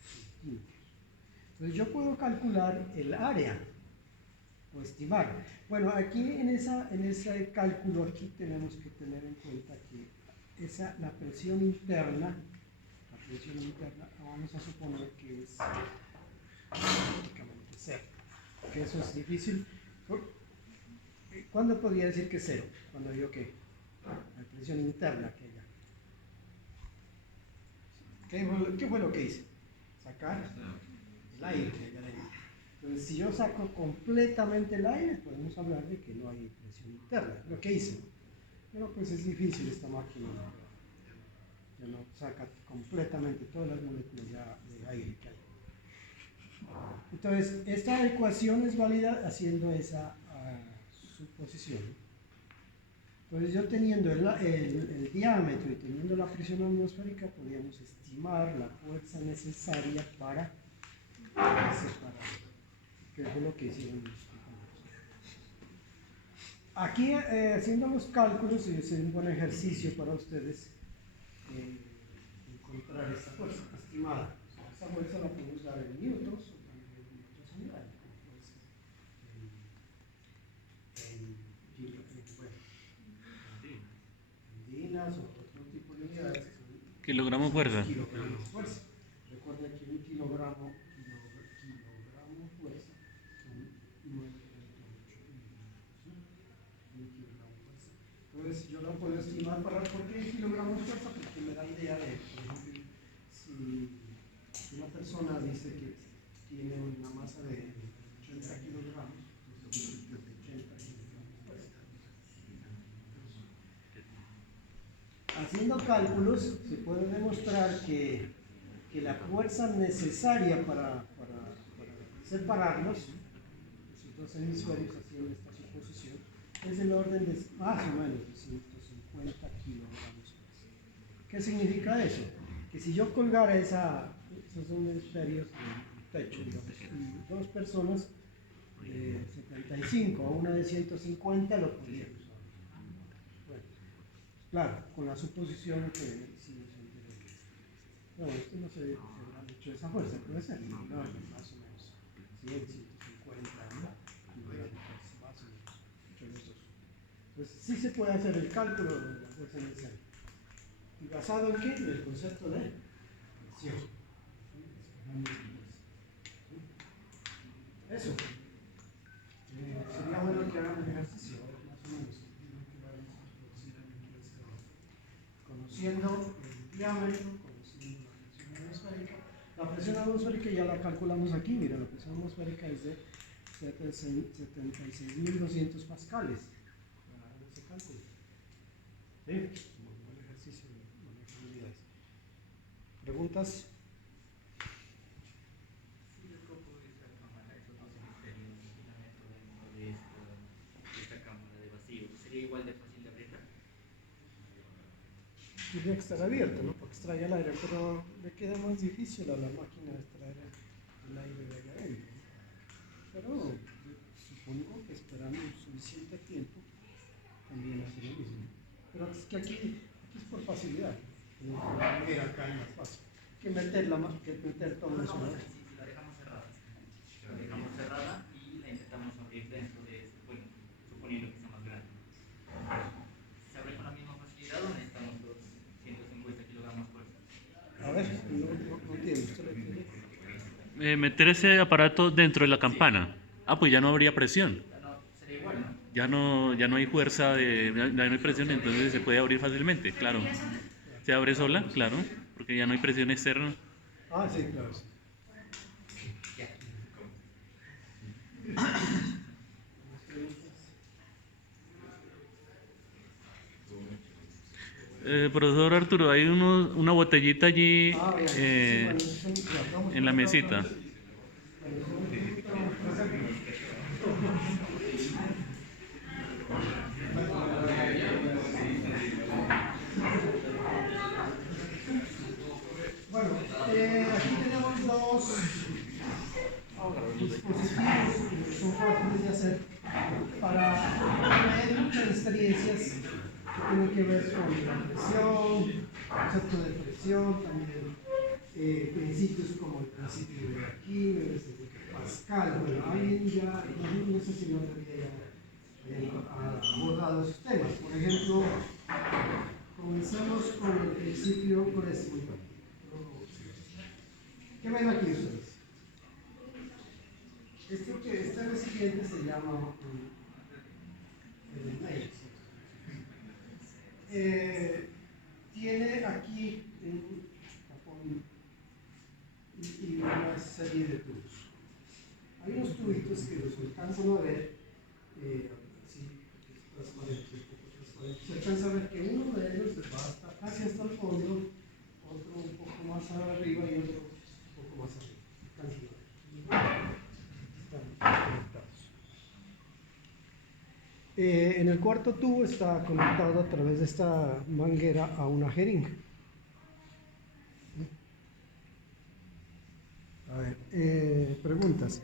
centímetros. Entonces yo puedo calcular el área o estimar. Bueno, aquí en ese cálculo aquí tenemos que tener en cuenta que la presión interna, vamos a suponer que es prácticamente cero, que eso es difícil. ¿Cuándo podría decir que es cero? Cuando yo qué, la presión interna que haya. ¿Qué fue lo que hice? Sacar el aire que hay adentro. Entonces, si yo saco completamente el aire, podemos hablar de que no hay presión interna. Lo que hice. Pero pues es difícil esta máquina. Ya no saca completamente todas las moléculas de aire que hay. Entonces, esta ecuación es válida haciendo esa suposición. Entonces, yo teniendo el diámetro y teniendo la presión atmosférica, podríamos estimar la fuerza necesaria para separar, que es lo que hicieron los compañeros. Aquí, haciendo los cálculos, es un buen ejercicio para ustedes encontrar esta fuerza estimada. O sea, esta fuerza la podemos dar en newtons o también en otras unidades, como puede ser en dinas o otro tipo de unidades que son Kilogramo fuerza. kilogramos fuerza. Recuerden que un kilogramo fuerza son 9.8 un kilogramo fuerza. Entonces yo lo puedo estimar ¿por qué kilogramos fuerza? Porque me da idea de, por ejemplo, si una persona dice que tiene una masa de 80 kilogramos, entonces 80 kilogramos fuerza. Haciendo cálculos se puede demostrar que la fuerza necesaria para separarlos, esos dos hemisferios haciendo esta suposición, es del orden de más o menos de 150 kilogramos. ¿Qué significa eso? Que si yo colgara esos dos hemisferios en el techo, digamos, y dos personas de 75 a una de 150 lo podría usar. Bueno, claro, con la suposición que hicimos anteriormente. Bueno, esto no se habrá hecho esa fuerza, puede ser, ¿no? Más o menos 100, 150, ¿no? Más o menos, entre los dos. Entonces, sí se puede hacer el cálculo de la fuerza necesaria. ¿Y basado en qué? En el concepto de presión. Eso. Sería bueno que hagamos un ejercicio, más o menos. Conociendo el diámetro, conociendo la presión atmosférica. La presión atmosférica ya la calculamos aquí, mira, la presión atmosférica es de 76.200 pascales. Hagan ese cálculo. ¿Sí? Un buen ejercicio de manejo de unidades. ¿Preguntas? ¿Sería igual de fácil de abrirla? Tendría que estar abierto, ¿no? Porque extrae el aire, pero le queda más difícil a la máquina extraer el aire de allá adentro. Pero yo supongo que esperando suficiente tiempo también hace lo mismo. Pero es que aquí es por facilidad. Mira, acá es más fácil. Que meter todo eso. La dejamos cerrada. La dejamos cerrada y la intentamos abrir dentro de este, bueno, suponiendo que sea más grande. ¿Se abre con la misma facilidad o necesitamos los 150 kilogramos fuerza? A ver, no entiendo. ¿Usted lo entiende? Meter ese aparato dentro de la campana. Ah, pues ya no habría presión. Sería igual, ¿no? Ya no hay fuerza, ya no hay presión, entonces se puede abrir fácilmente, claro. Se abre sola, claro, porque ya no hay presión externa. Ah, sí, claro. Profesor Arturo, hay una botellita allí Bien, sí, bueno, ya, vamos en la por acá mesita. otra vez. Bueno, aquí tenemos dos dispositivos que son fáciles de hacer para medir muchas experiencias que tienen que ver con la presión, concepto de presión, también principios como el principio de Arquímedes, de Pascal. Bueno, alguien ya, no sé si no tendría abordado esos temas. Por ejemplo, comencemos con el principio Kurzweil. ¿Qué ven aquí ustedes? Este recipiente se llama el mail. Tiene aquí un tapón y una serie de tubos. Hay unos tubitos que los alcanzan a ver, sí, es transparente, un poco transparente. Se alcanza a ver que uno de ellos va hasta, casi hasta el fondo, otro un poco más arriba y otro un poco más arriba. Alcanzan a ver. Están conectados. En el cuarto tubo está conectado a través de esta manguera a una jeringa. A ver, preguntas.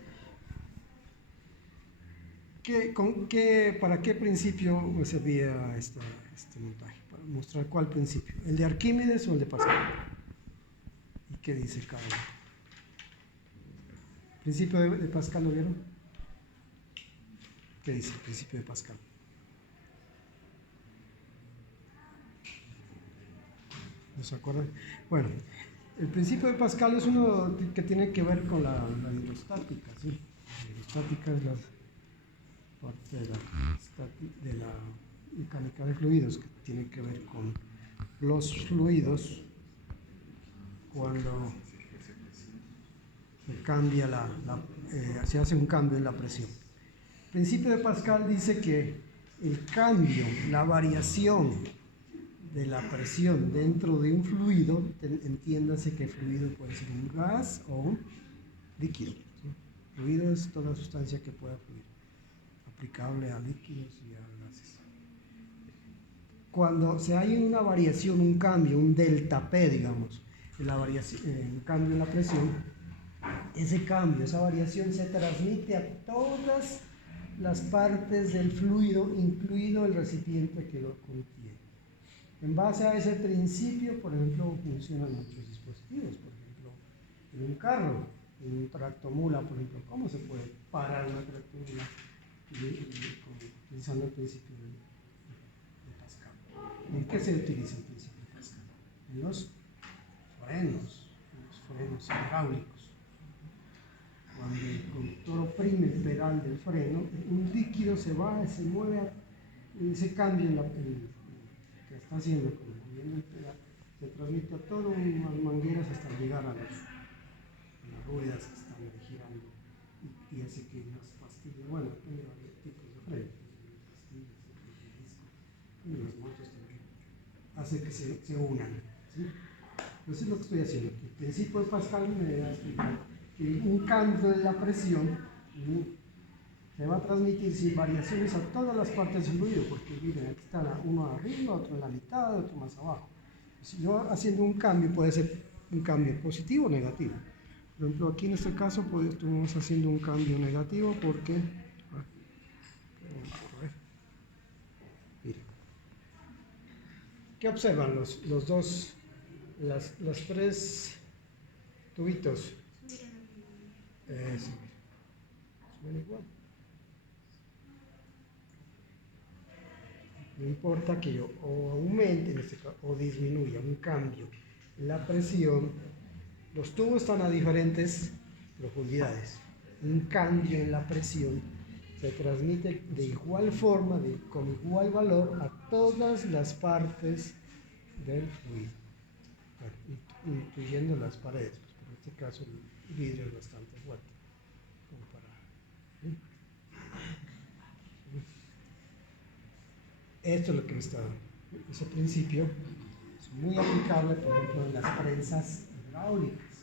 ¿Para qué principio servía este montaje? Para mostrar cuál principio. ¿El de Arquímedes o el de Pascal? ¿Y qué dice cada uno? ¿Principio de Pascal lo vieron? ¿Qué dice el principio de Pascal? ¿No se acuerdan? Bueno, el principio de Pascal es uno que tiene que ver con la hidrostática, ¿sí? La hidrostática es la parte de la mecánica de fluidos, que tiene que ver con los fluidos cuando se cambia se hace un cambio en la presión. El principio de Pascal dice que el cambio, la variación de la presión dentro de un fluido, entiéndase que el fluido puede ser un gas o un líquido, ¿sí? Fluido es toda sustancia que pueda fluir, aplicable a líquidos y a gases. Cuando se hay una variación, un cambio, un delta P, digamos, un cambio en la presión, ese cambio, esa variación se transmite a todas las partes del fluido, incluido el recipiente que lo contiene. En base a ese principio, por ejemplo, funcionan muchos dispositivos. Por ejemplo, en un carro, en un tractomula, por ejemplo, ¿cómo se puede parar una tractomula utilizando el principio de Pascal? ¿En qué se utiliza el principio de Pascal? En los frenos hidráulicos. Cuando el conductor oprime el pedal del freno, un líquido se mueve, ese cambio que está haciendo con moviendo el pedal, se transmite a todas las mangueras hasta llegar a las ruedas que están girando y hace que las pastillas, bueno, depende de los tipos de freno, pastillas, disco, y las motos también, hace que se unan, ¿sí? Eso es lo que estoy haciendo. El principio de Pascal me da que un cambio en la presión se va a transmitir sin variaciones a todas las partes del fluido, porque miren, aquí está uno arriba, otro en la mitad, otro más abajo. Si yo haciendo un cambio, puede ser un cambio positivo o negativo. Por ejemplo, aquí en este caso pues, estuvimos haciendo un cambio negativo porque, miren, ¿qué observan los dos, los tres tubitos? Suena igual. No importa que yo o aumente en este caso, o disminuya, un cambio en la presión. Los tubos están a diferentes profundidades. Un cambio en la presión se transmite de igual forma, con igual valor a todas las partes del fluido, bueno, incluyendo las paredes. Pues, en este caso el vidrio es bastante fuerte. Esto es lo que me está dando. Ese principio muy aplicable, por ejemplo, en las prensas hidráulicas.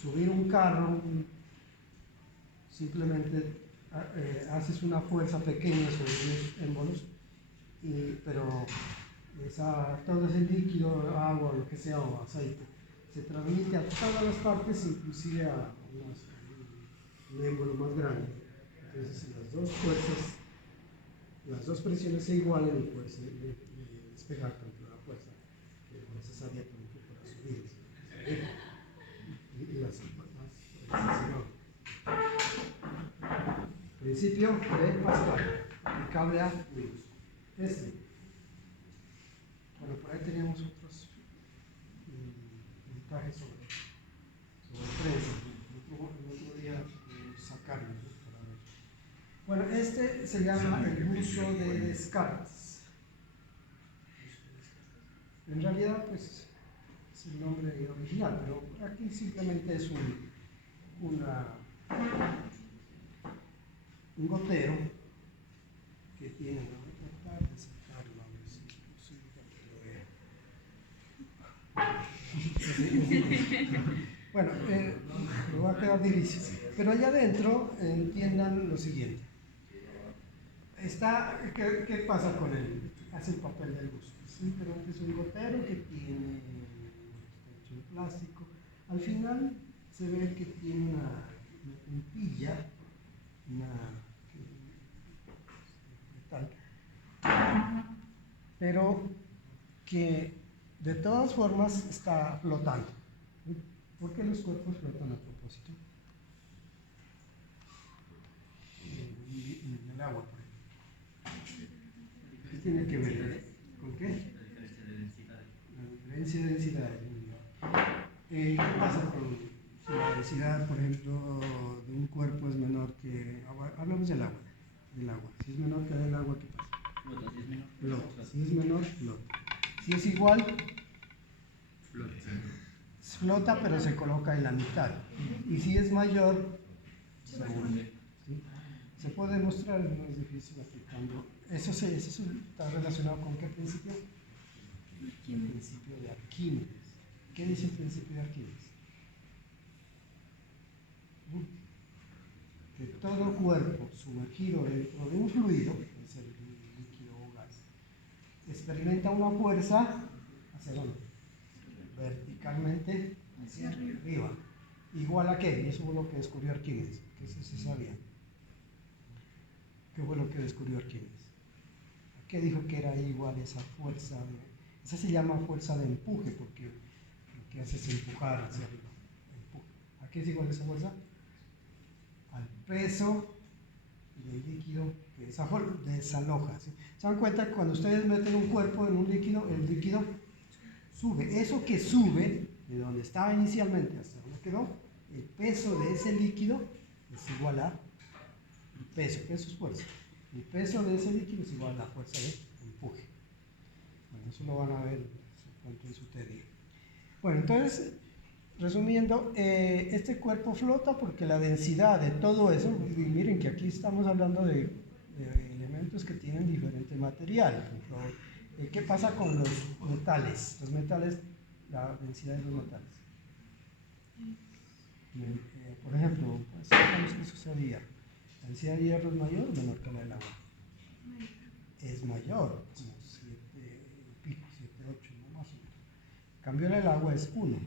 Subir un carro, simplemente haces una fuerza pequeña sobre unos émbolos, pero todo ese líquido, agua, lo que sea, o aceite, se transmite a todas las partes, inclusive a un émbolo más grande. Entonces, si las dos fuerzas, las dos presiones se igualan, y puedes despegar tanto la fuerza que es necesaria, por ejemplo, para subir y las fuerzas. Principio de Pascal, aplicable a Windows. Bueno, por ahí teníamos otros montajes sobre prensa. El otro día sacarlo, ¿no? Para ver. Bueno, este se llama el uso de descartes. En realidad, pues, es el nombre original, pero aquí simplemente es un gotero que tiene, voy a tratar de sacarlo a ver si es posible para que lo vean. Bueno, me va a quedar difícil, pero allá adentro entiendan lo siguiente. ¿Qué pasa con él? Hace el papel del gusto. Simplemente es un gotero que tiene un plástico. Al final se ve que tiene una puntilla, tal, pero que de todas formas está flotando. ¿Por qué los cuerpos flotan a propósito? En el agua, por ejemplo. ¿Qué tiene que ver? ¿Con qué? La diferencia de densidad. ¿Qué pasa con la densidad, por ejemplo, de un cuerpo es menor que... Hablamos del agua. Si es menor que el agua, ¿qué pasa? Flota. Si es menor, flota. Si es igual, flota, pero se coloca en la mitad. Y si es mayor, se hunde. ¿Sí? Se puede demostrar, no es difícil aplicando. Eso está relacionado con qué principio? El principio de Arquímedes. ¿Qué dice el principio de Arquímedes? Que todo cuerpo sumergido dentro de un fluido, puede ser líquido o gas, experimenta una fuerza hacia dónde? Verticalmente hacia arriba. ¿Igual a qué? Y eso fue lo que descubrió Arquímedes, que eso se sabía. ¿Qué fue lo que descubrió Arquímedes? ¿A qué dijo que era igual esa fuerza? Esa se llama fuerza de empuje, porque lo que hace es empujar hacia arriba. ¿A qué es igual esa fuerza? Al peso del líquido que desaloja. ¿Sí? ¿Se dan cuenta que cuando ustedes meten un cuerpo en un líquido, el líquido sube? Eso que sube, de donde estaba inicialmente hasta donde quedó, el peso de ese líquido es igual a el peso es fuerza. El peso de ese líquido es igual a la fuerza de empuje. Bueno, eso lo van a ver en su teoría. Bueno, entonces, resumiendo, este cuerpo flota porque la densidad de todo eso, y miren que aquí estamos hablando de elementos que tienen diferente material. Por ejemplo, ¿qué pasa con los metales? Los metales, la densidad de los metales. Por ejemplo, supongamos que sucedía. La densidad de hierro es mayor o menor que la del agua. Es mayor, como 7 y pico, 7, 8, no más o menos. En cambio, el agua es 1.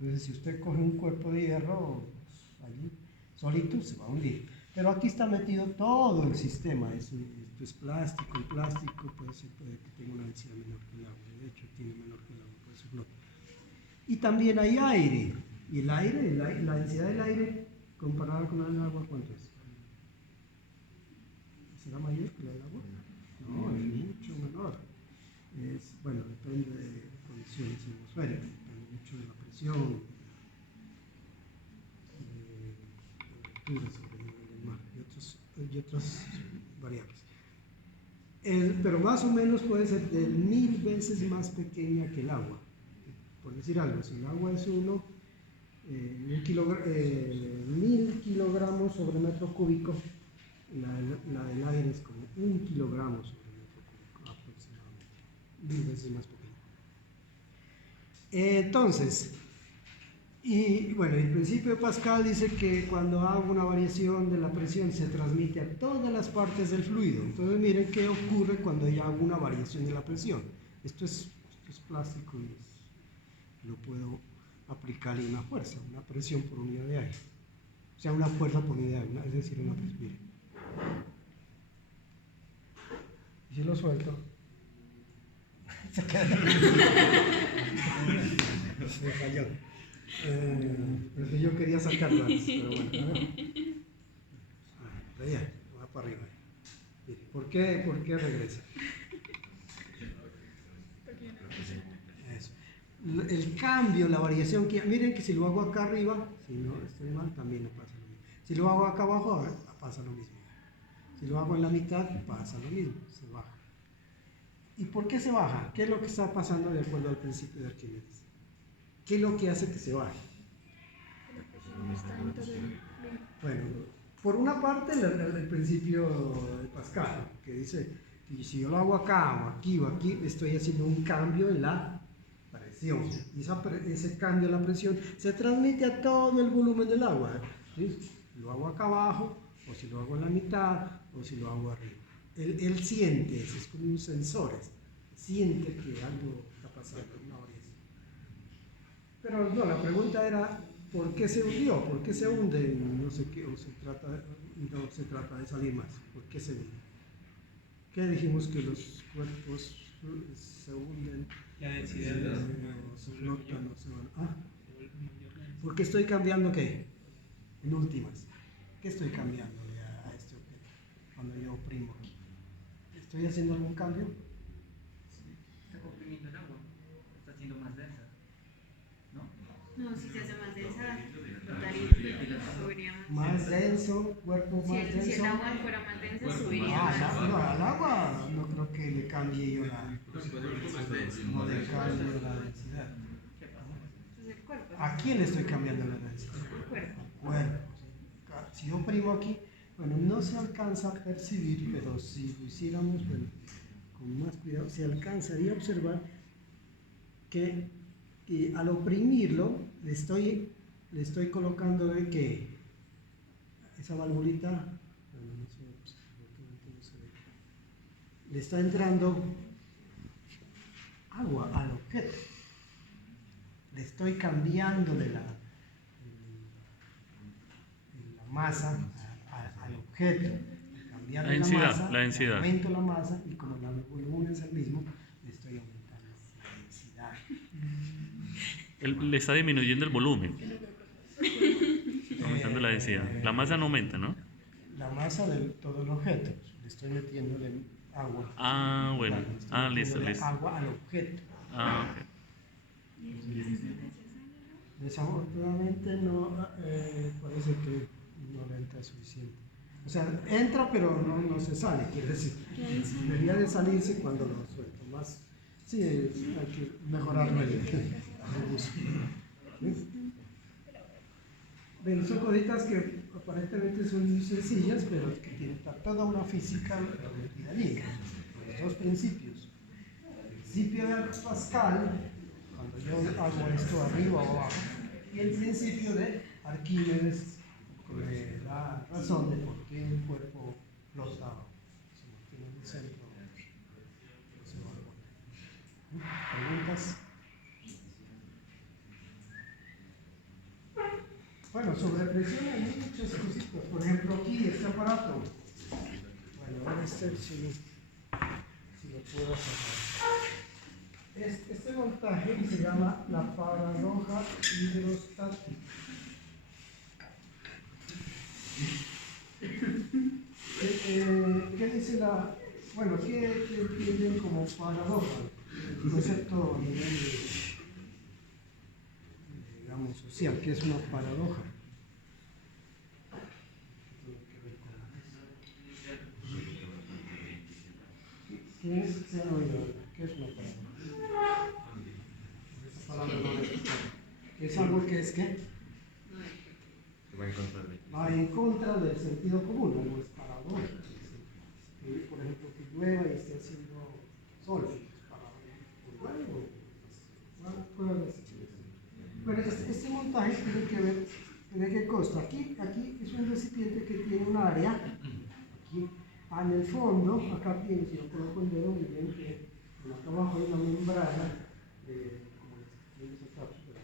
Entonces, si usted coge un cuerpo de hierro allí, solito, se va a hundir. Pero aquí está metido todo el sistema. Esto es plástico. El plástico puede que tenga una densidad menor que el agua. De hecho, tiene menor que el agua, por eso flota. Y también hay aire. Y el aire, la densidad del aire comparada con la del agua, ¿cuánto es? ¿Será mayor que la del agua? No, es mucho menor. Bueno, depende de condiciones atmosféricas, depende mucho de la presión, de altura sobre el nivel del mar y otras variables. Pero más o menos puede ser de 1000 veces más pequeña que el agua. Por decir algo, si el agua es 1000 kilogramos sobre metro cúbico, la del aire es como 1 kilogramo sobre metro cúbico aproximadamente, 1000 veces más pequeña. Entonces, y bueno, el principio de Pascal dice que cuando hago una variación de la presión se transmite a todas las partes del fluido. Entonces miren qué ocurre cuando yo hago una variación de la presión. Esto es plástico y lo puedo aplicar en una fuerza, una presión por unidad de aire. O sea, una fuerza por unidad de aire, es decir, una presión. Miren. Y si lo suelto, se queda. Me falló. Porque yo quería sacarla, pero bueno, a ver. Allá, va para arriba. Mire, ¿por qué regresa? Eso. El cambio, la variación que miren que si lo hago acá arriba, si no estoy mal, también me pasa lo mismo. Si lo hago acá abajo, pasa lo mismo. Si lo hago en la mitad, pasa lo mismo, se baja. ¿Y por qué se baja? ¿Qué es lo que está pasando de acuerdo al principio de Arquímedes? ¿Qué es lo que hace que se baje? Bueno, por una parte el principio de Pascal, que dice que si yo lo hago acá o aquí, estoy haciendo un cambio en la presión. Y ese cambio en la presión se transmite a todo el volumen del agua. ¿Sí? Si lo hago acá abajo, o si lo hago en la mitad, o si lo hago arriba. Él siente, es como un sensor, siente que algo está pasando, una variación. Pero no, la pregunta era, ¿por qué se hundió? ¿Por qué se hunde? No sé qué, no se trata de salir más. ¿Por qué se hunde? ¿Qué dijimos que los cuerpos se hunden? La densidad Se flotan, no se van. ¿Por qué estoy cambiando qué? En últimas. ¿Qué estoy cambiando a este objeto? Cuando yo oprimo aquí. ¿Estoy haciendo algún cambio? está comprimiendo el agua, está haciendo más densa, ¿no? No, si se hace más densa, subiría más. Más denso, cuerpo más denso. Si el agua fuera más densa, subiría más. No, al agua no creo que le cambie yo no le cambie la densidad. Entonces el cuerpo. ¿A quién le estoy cambiando la densidad? El cuerpo. Bueno, si yo oprimo aquí, bueno, no se alcanza a percibir, pero si lo hiciéramos, bueno, con más cuidado, se alcanzaría a observar que al oprimirlo le estoy colocando de que esa valvulita, bueno, no sé, no se ve, le está entrando agua al objeto. Le estoy cambiando de la masa al objeto. Cambiando la densidad. Aumento la masa y como el volumen es el mismo, le estoy aumentando la densidad. Le está disminuyendo el volumen, aumentando la densidad. La masa no aumenta, ¿no? La masa de todo el objeto. Le estoy metiéndole agua. Bueno. Claro, le estoy Listo, metiéndole listo. agua al objeto. Ok. Desafortunadamente no parece que no le entra suficiente. O sea, entra pero no se sale, quiere decir. Debería de salirse cuando lo suelto. Más, sí, hay que mejorarlo el uso. ¿Sí? Ven, son cositas que aparentemente son muy sencillas, pero que tienen toda una física metida allí. Los dos principios. El principio de Pascal, cuando yo hago esto arriba o abajo, y el principio de Arquímedes, que da razón de por qué un cuerpo flota se mantiene en el centro, no se va a volver. ¿Preguntas? Bueno, sobre presión hay muchas cositas. Por ejemplo, aquí este aparato. Bueno, a ver si lo puedo sacar. Este montaje se llama la paradoja hidrostática. ¿Qué dice la... Bueno, ¿qué entienden como paradoja? El concepto a nivel, digamos, social, ¿qué es una paradoja? ¿Qué es? ¿Qué es una paradoja? Esa palabra no la he escuchado. ¿Es algo que es qué? Va en contra del sentido común, algo es paradójico. Por ejemplo, que llueva y esté haciendo sol, es paradójico. Bueno, pruebas. Bueno, este montaje tiene que ver de qué consta. Aquí es un recipiente que tiene un área, aquí en el fondo, acá tiene, si yo coloco el dedo, miren que acá abajo hay una membrana, como tiene esa cápsula,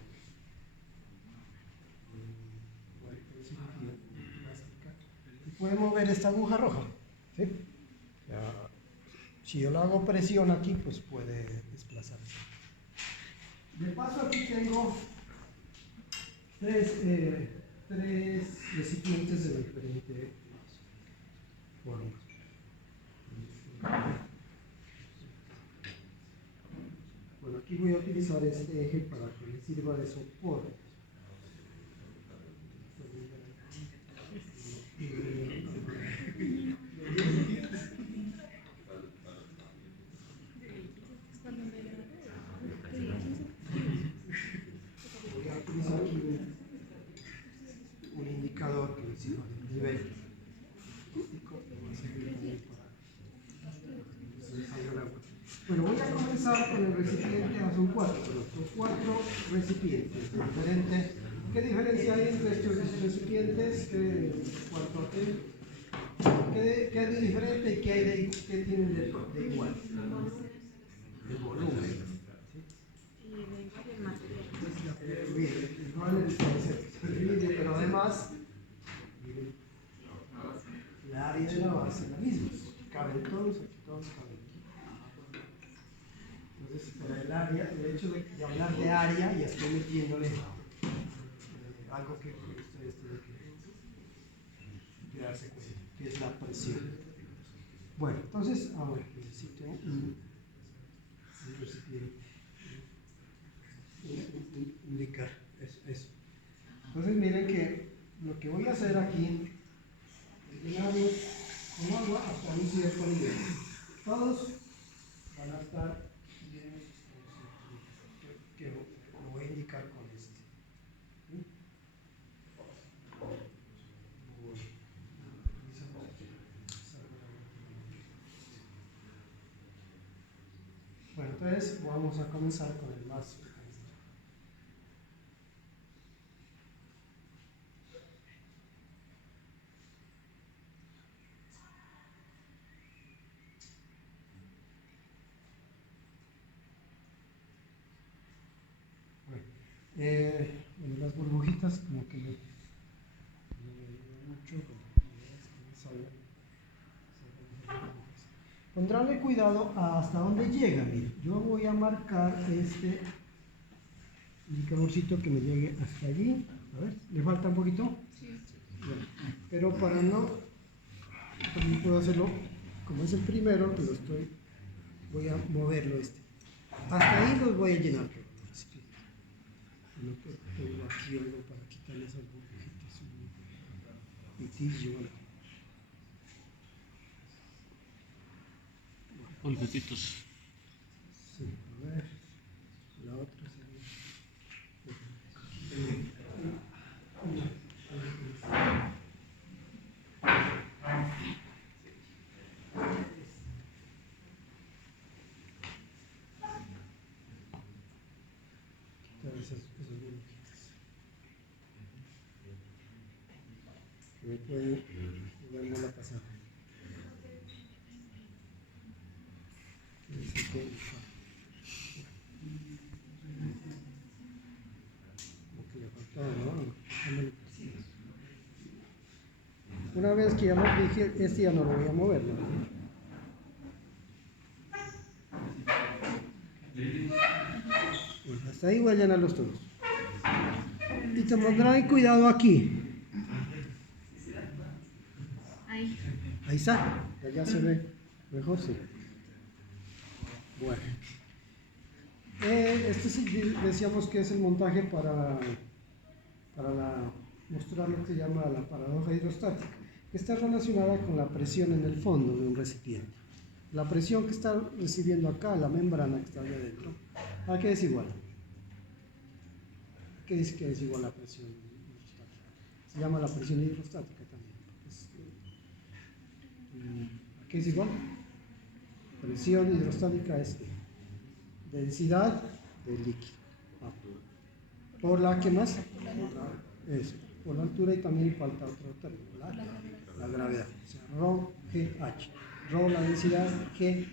plástica, y puede mover esta aguja roja, ¿sí? Ya, si yo le hago presión aquí, pues puede desplazarse. De paso aquí tengo tres recipientes de diferente forma. Bueno, aquí voy a utilizar este eje para que me sirva de soporte. Voy a utilizar aquí un indicador que me sirva de nivel. Bueno, voy a comenzar con el recipiente, son cuatro recipientes diferentes. ¿Qué diferencia hay entre estos recipientes? ¿Qué hay de diferente y qué tienen de igual? El volumen. Igual el vidrio, pero además la área de la base es la misma. Caben todos, aquí todos caben. Entonces, para el área, el hecho de hablar de área, ya estoy metiéndole algo que ustedes tienen que darse cuenta, que es la presión. Bueno, entonces, ahora necesito un recipiente. Indicar eso. Entonces, miren que lo que voy a hacer aquí es llenarlo con agua hasta un cierto nivel. Todos van a estar llenos, que lo voy a indicar con este. Bueno, entonces vamos a comenzar con el más pequeño. Bueno, las burbujitas como que me mucho, pondránle cuidado hasta dónde llega. Mire, yo voy a marcar este indicadorcito que me llegue hasta allí. A ver, ¿le falta un poquito? Sí. Bueno, pero para no, también puedo hacerlo, como es el primero, voy a moverlo hasta ahí los voy a llenar. Tengo aquí algo para quitarle esas burbujitas, un pitillo. Polvetitos. Sí, a ver, la otra sería. Esas burbujitas. Que me pueden jugar mala pasada. Como que le faltaba, ¿no? Una vez que ya lo dije, este ya no lo voy a mover, ¿no? Bueno, hasta ahí voy a llenarlos todos. Y tendrán cuidado aquí. Ahí está, allá se ve mejor, sí. Bueno, este sí decíamos que es el montaje para mostrar lo que se llama la paradoja hidrostática, que está relacionada con la presión en el fondo de un recipiente. La presión que está recibiendo acá, la membrana que está allá adentro, ¿a qué es igual? ¿Qué dice que es igual la presión hidrostática? Se llama la presión hidrostática también. ¿A qué es igual? Presión hidrostática es densidad del líquido. Por la que más, eso, por la altura y también falta otro término, la gravedad. O sea, Rho, G, H. Rho la densidad, G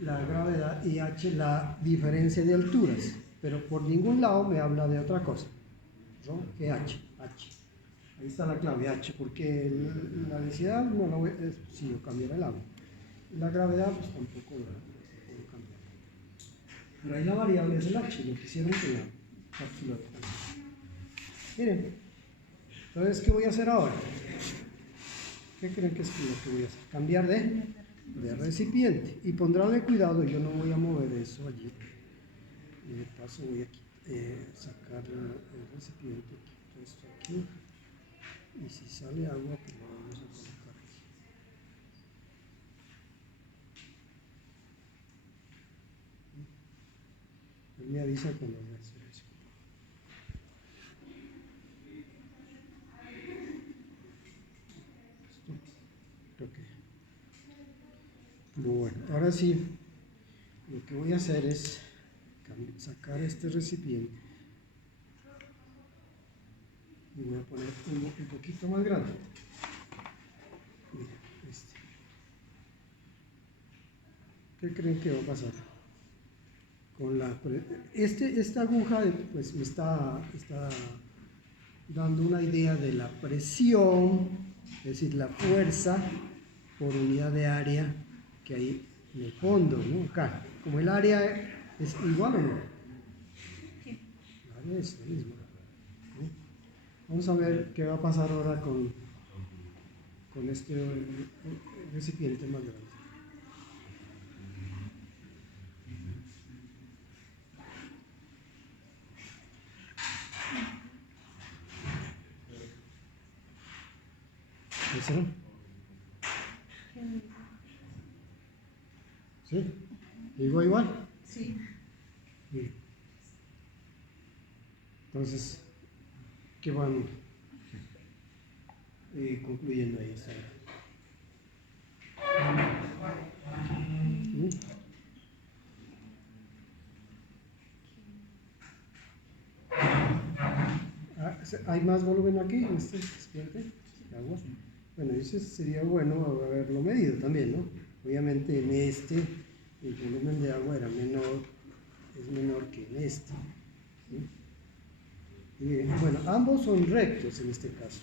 la gravedad y H la diferencia de alturas. Pero por ningún lado me habla de otra cosa. Rho, G, H. Ahí está la clave H, porque la densidad no la voy, si yo cambiara el agua. La gravedad pues tampoco la puedo cambiar. Pero ahí la variable es el H, lo que hicieron con la cápsula de transición. Miren, entonces, ¿qué voy a hacer ahora? ¿Qué creen que es lo que voy a hacer? Cambiar de recipiente. Y pondránle cuidado, yo no voy a mover eso allí. Y de paso voy a sacar el recipiente, quito esto aquí. Y si sale agua, pues lo vamos a colocar aquí. Él me avisa cuando voy a hacer eso. Creo que. Bueno, ahora sí, lo que voy a hacer es sacar este recipiente y voy a poner uno un poquito más grande. Mira, este. ¿Qué creen que va a pasar? Con esta aguja pues me está dando una idea de la presión, es decir, la fuerza por unidad de área que hay en el fondo, ¿no? Acá, como el área es igual o no. El área es la misma, ¿no? Vamos a ver qué va a pasar ahora con este recipiente más grande. ¿Sí? ¿Sí? ¿Digo igual? Sí. Bien. Entonces, ¿qué van concluyendo ahí? ¿Mm? ¿Hay más volumen aquí en este recipiente de agua? Bueno, eso sería bueno haberlo medido también, ¿no? Obviamente en este el volumen de agua era menor, es menor que en este. ¿Sí? Y, bueno, ambos son rectos en este caso.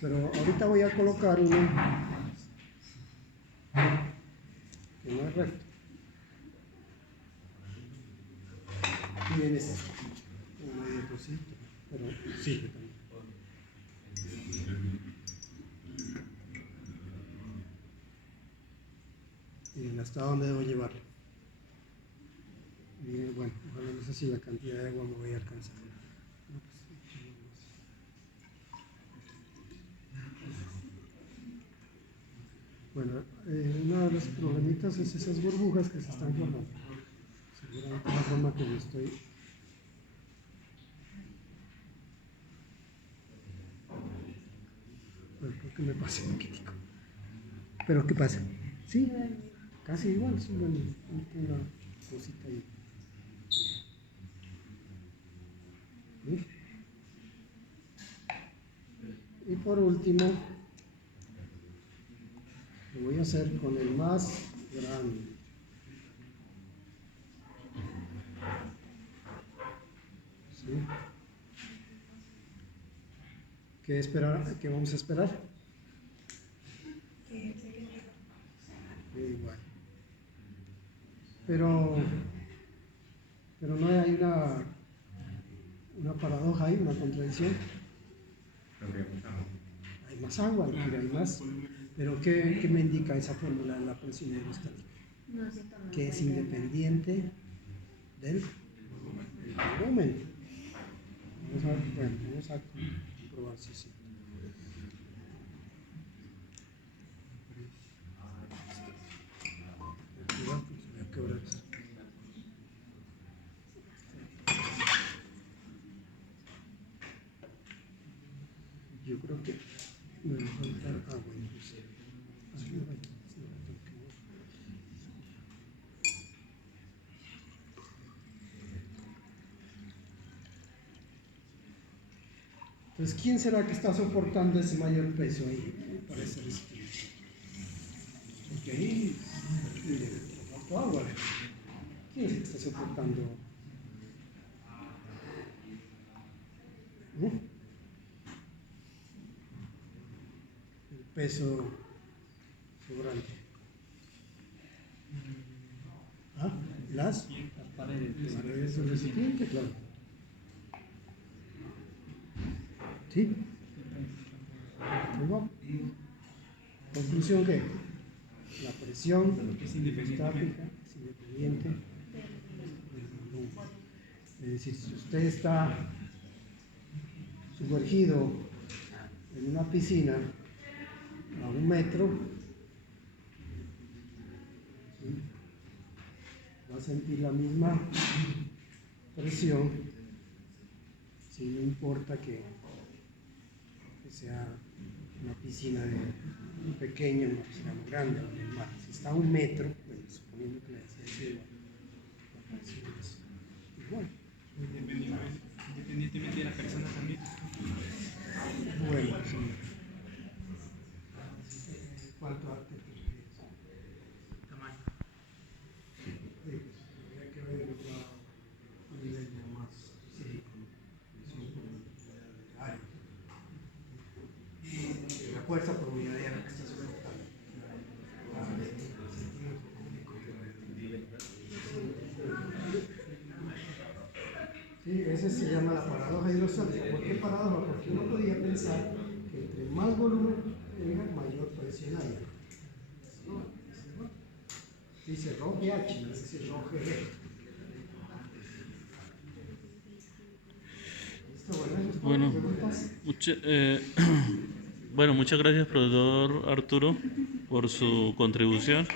Pero ahorita voy a colocar uno que no es recto. Y bien este. Medio cosito, pero sirve también. Bien, ¿hasta dónde debo llevarlo? Bien, bueno, ojalá no sé si la cantidad de agua me voy a alcanzar. No, pues, bueno, uno de los problemitas es esas burbujas que se están formando. Seguramente la forma que yo estoy. Bueno, creo que me pasé un poquitico. ¿Pero qué pasa? Sí, casi igual, es una cosita ahí. ¿Sí? Y por último, lo voy a hacer con el más grande. ¿Sí? ¿Qué vamos a esperar? Igual. Pero no hay una paradoja ahí, una contradicción. Hay más agua, pero hay más. Pero ¿qué me indica esa fórmula de la presión hidrostática? Que es independiente del volumen. Vamos a comprobar si sí. Yo creo que me va a faltar agua inclusive. Entonces, ¿quién será que está soportando ese mayor peso ahí para ese recipiente? Porque ahí le faltó agua. ¿Quién es el que está soportando? ¿Mm? El peso sobrante. ¿Ah? Las paredes del recipiente, claro. ¿Sí? Ahí va. Conclusión que la presión es estática, es independiente del volumen. Es decir, si usted está sumergido en una piscina a 1 metro, ¿sí?, va a sentir la misma presión, si no importa que sea una piscina pequeña, una piscina muy grande, o en el mar. Si está a 1 metro, bueno, suponiendo que la distancia es igual, la presión es igual. Independientemente de la persona también. Bueno, sí. ¿Cuánto arte te refieres? Tamaño. Sí, pues, habría que ver un nivel ya más específico, de área. La fuerza por unidad de área que está soportando. Sí, ese se llama la paradoja hidrostática. ¿Por qué paradoja? Porque uno podría pensar que entre más volumen tenga, mayor presión haya. Dice rho pH, no sé si es rho GG. ¿Listo? Bueno, eso es todo. Bueno, ¿Preguntas? bueno, muchas gracias, profesor Arturo, por su contribución.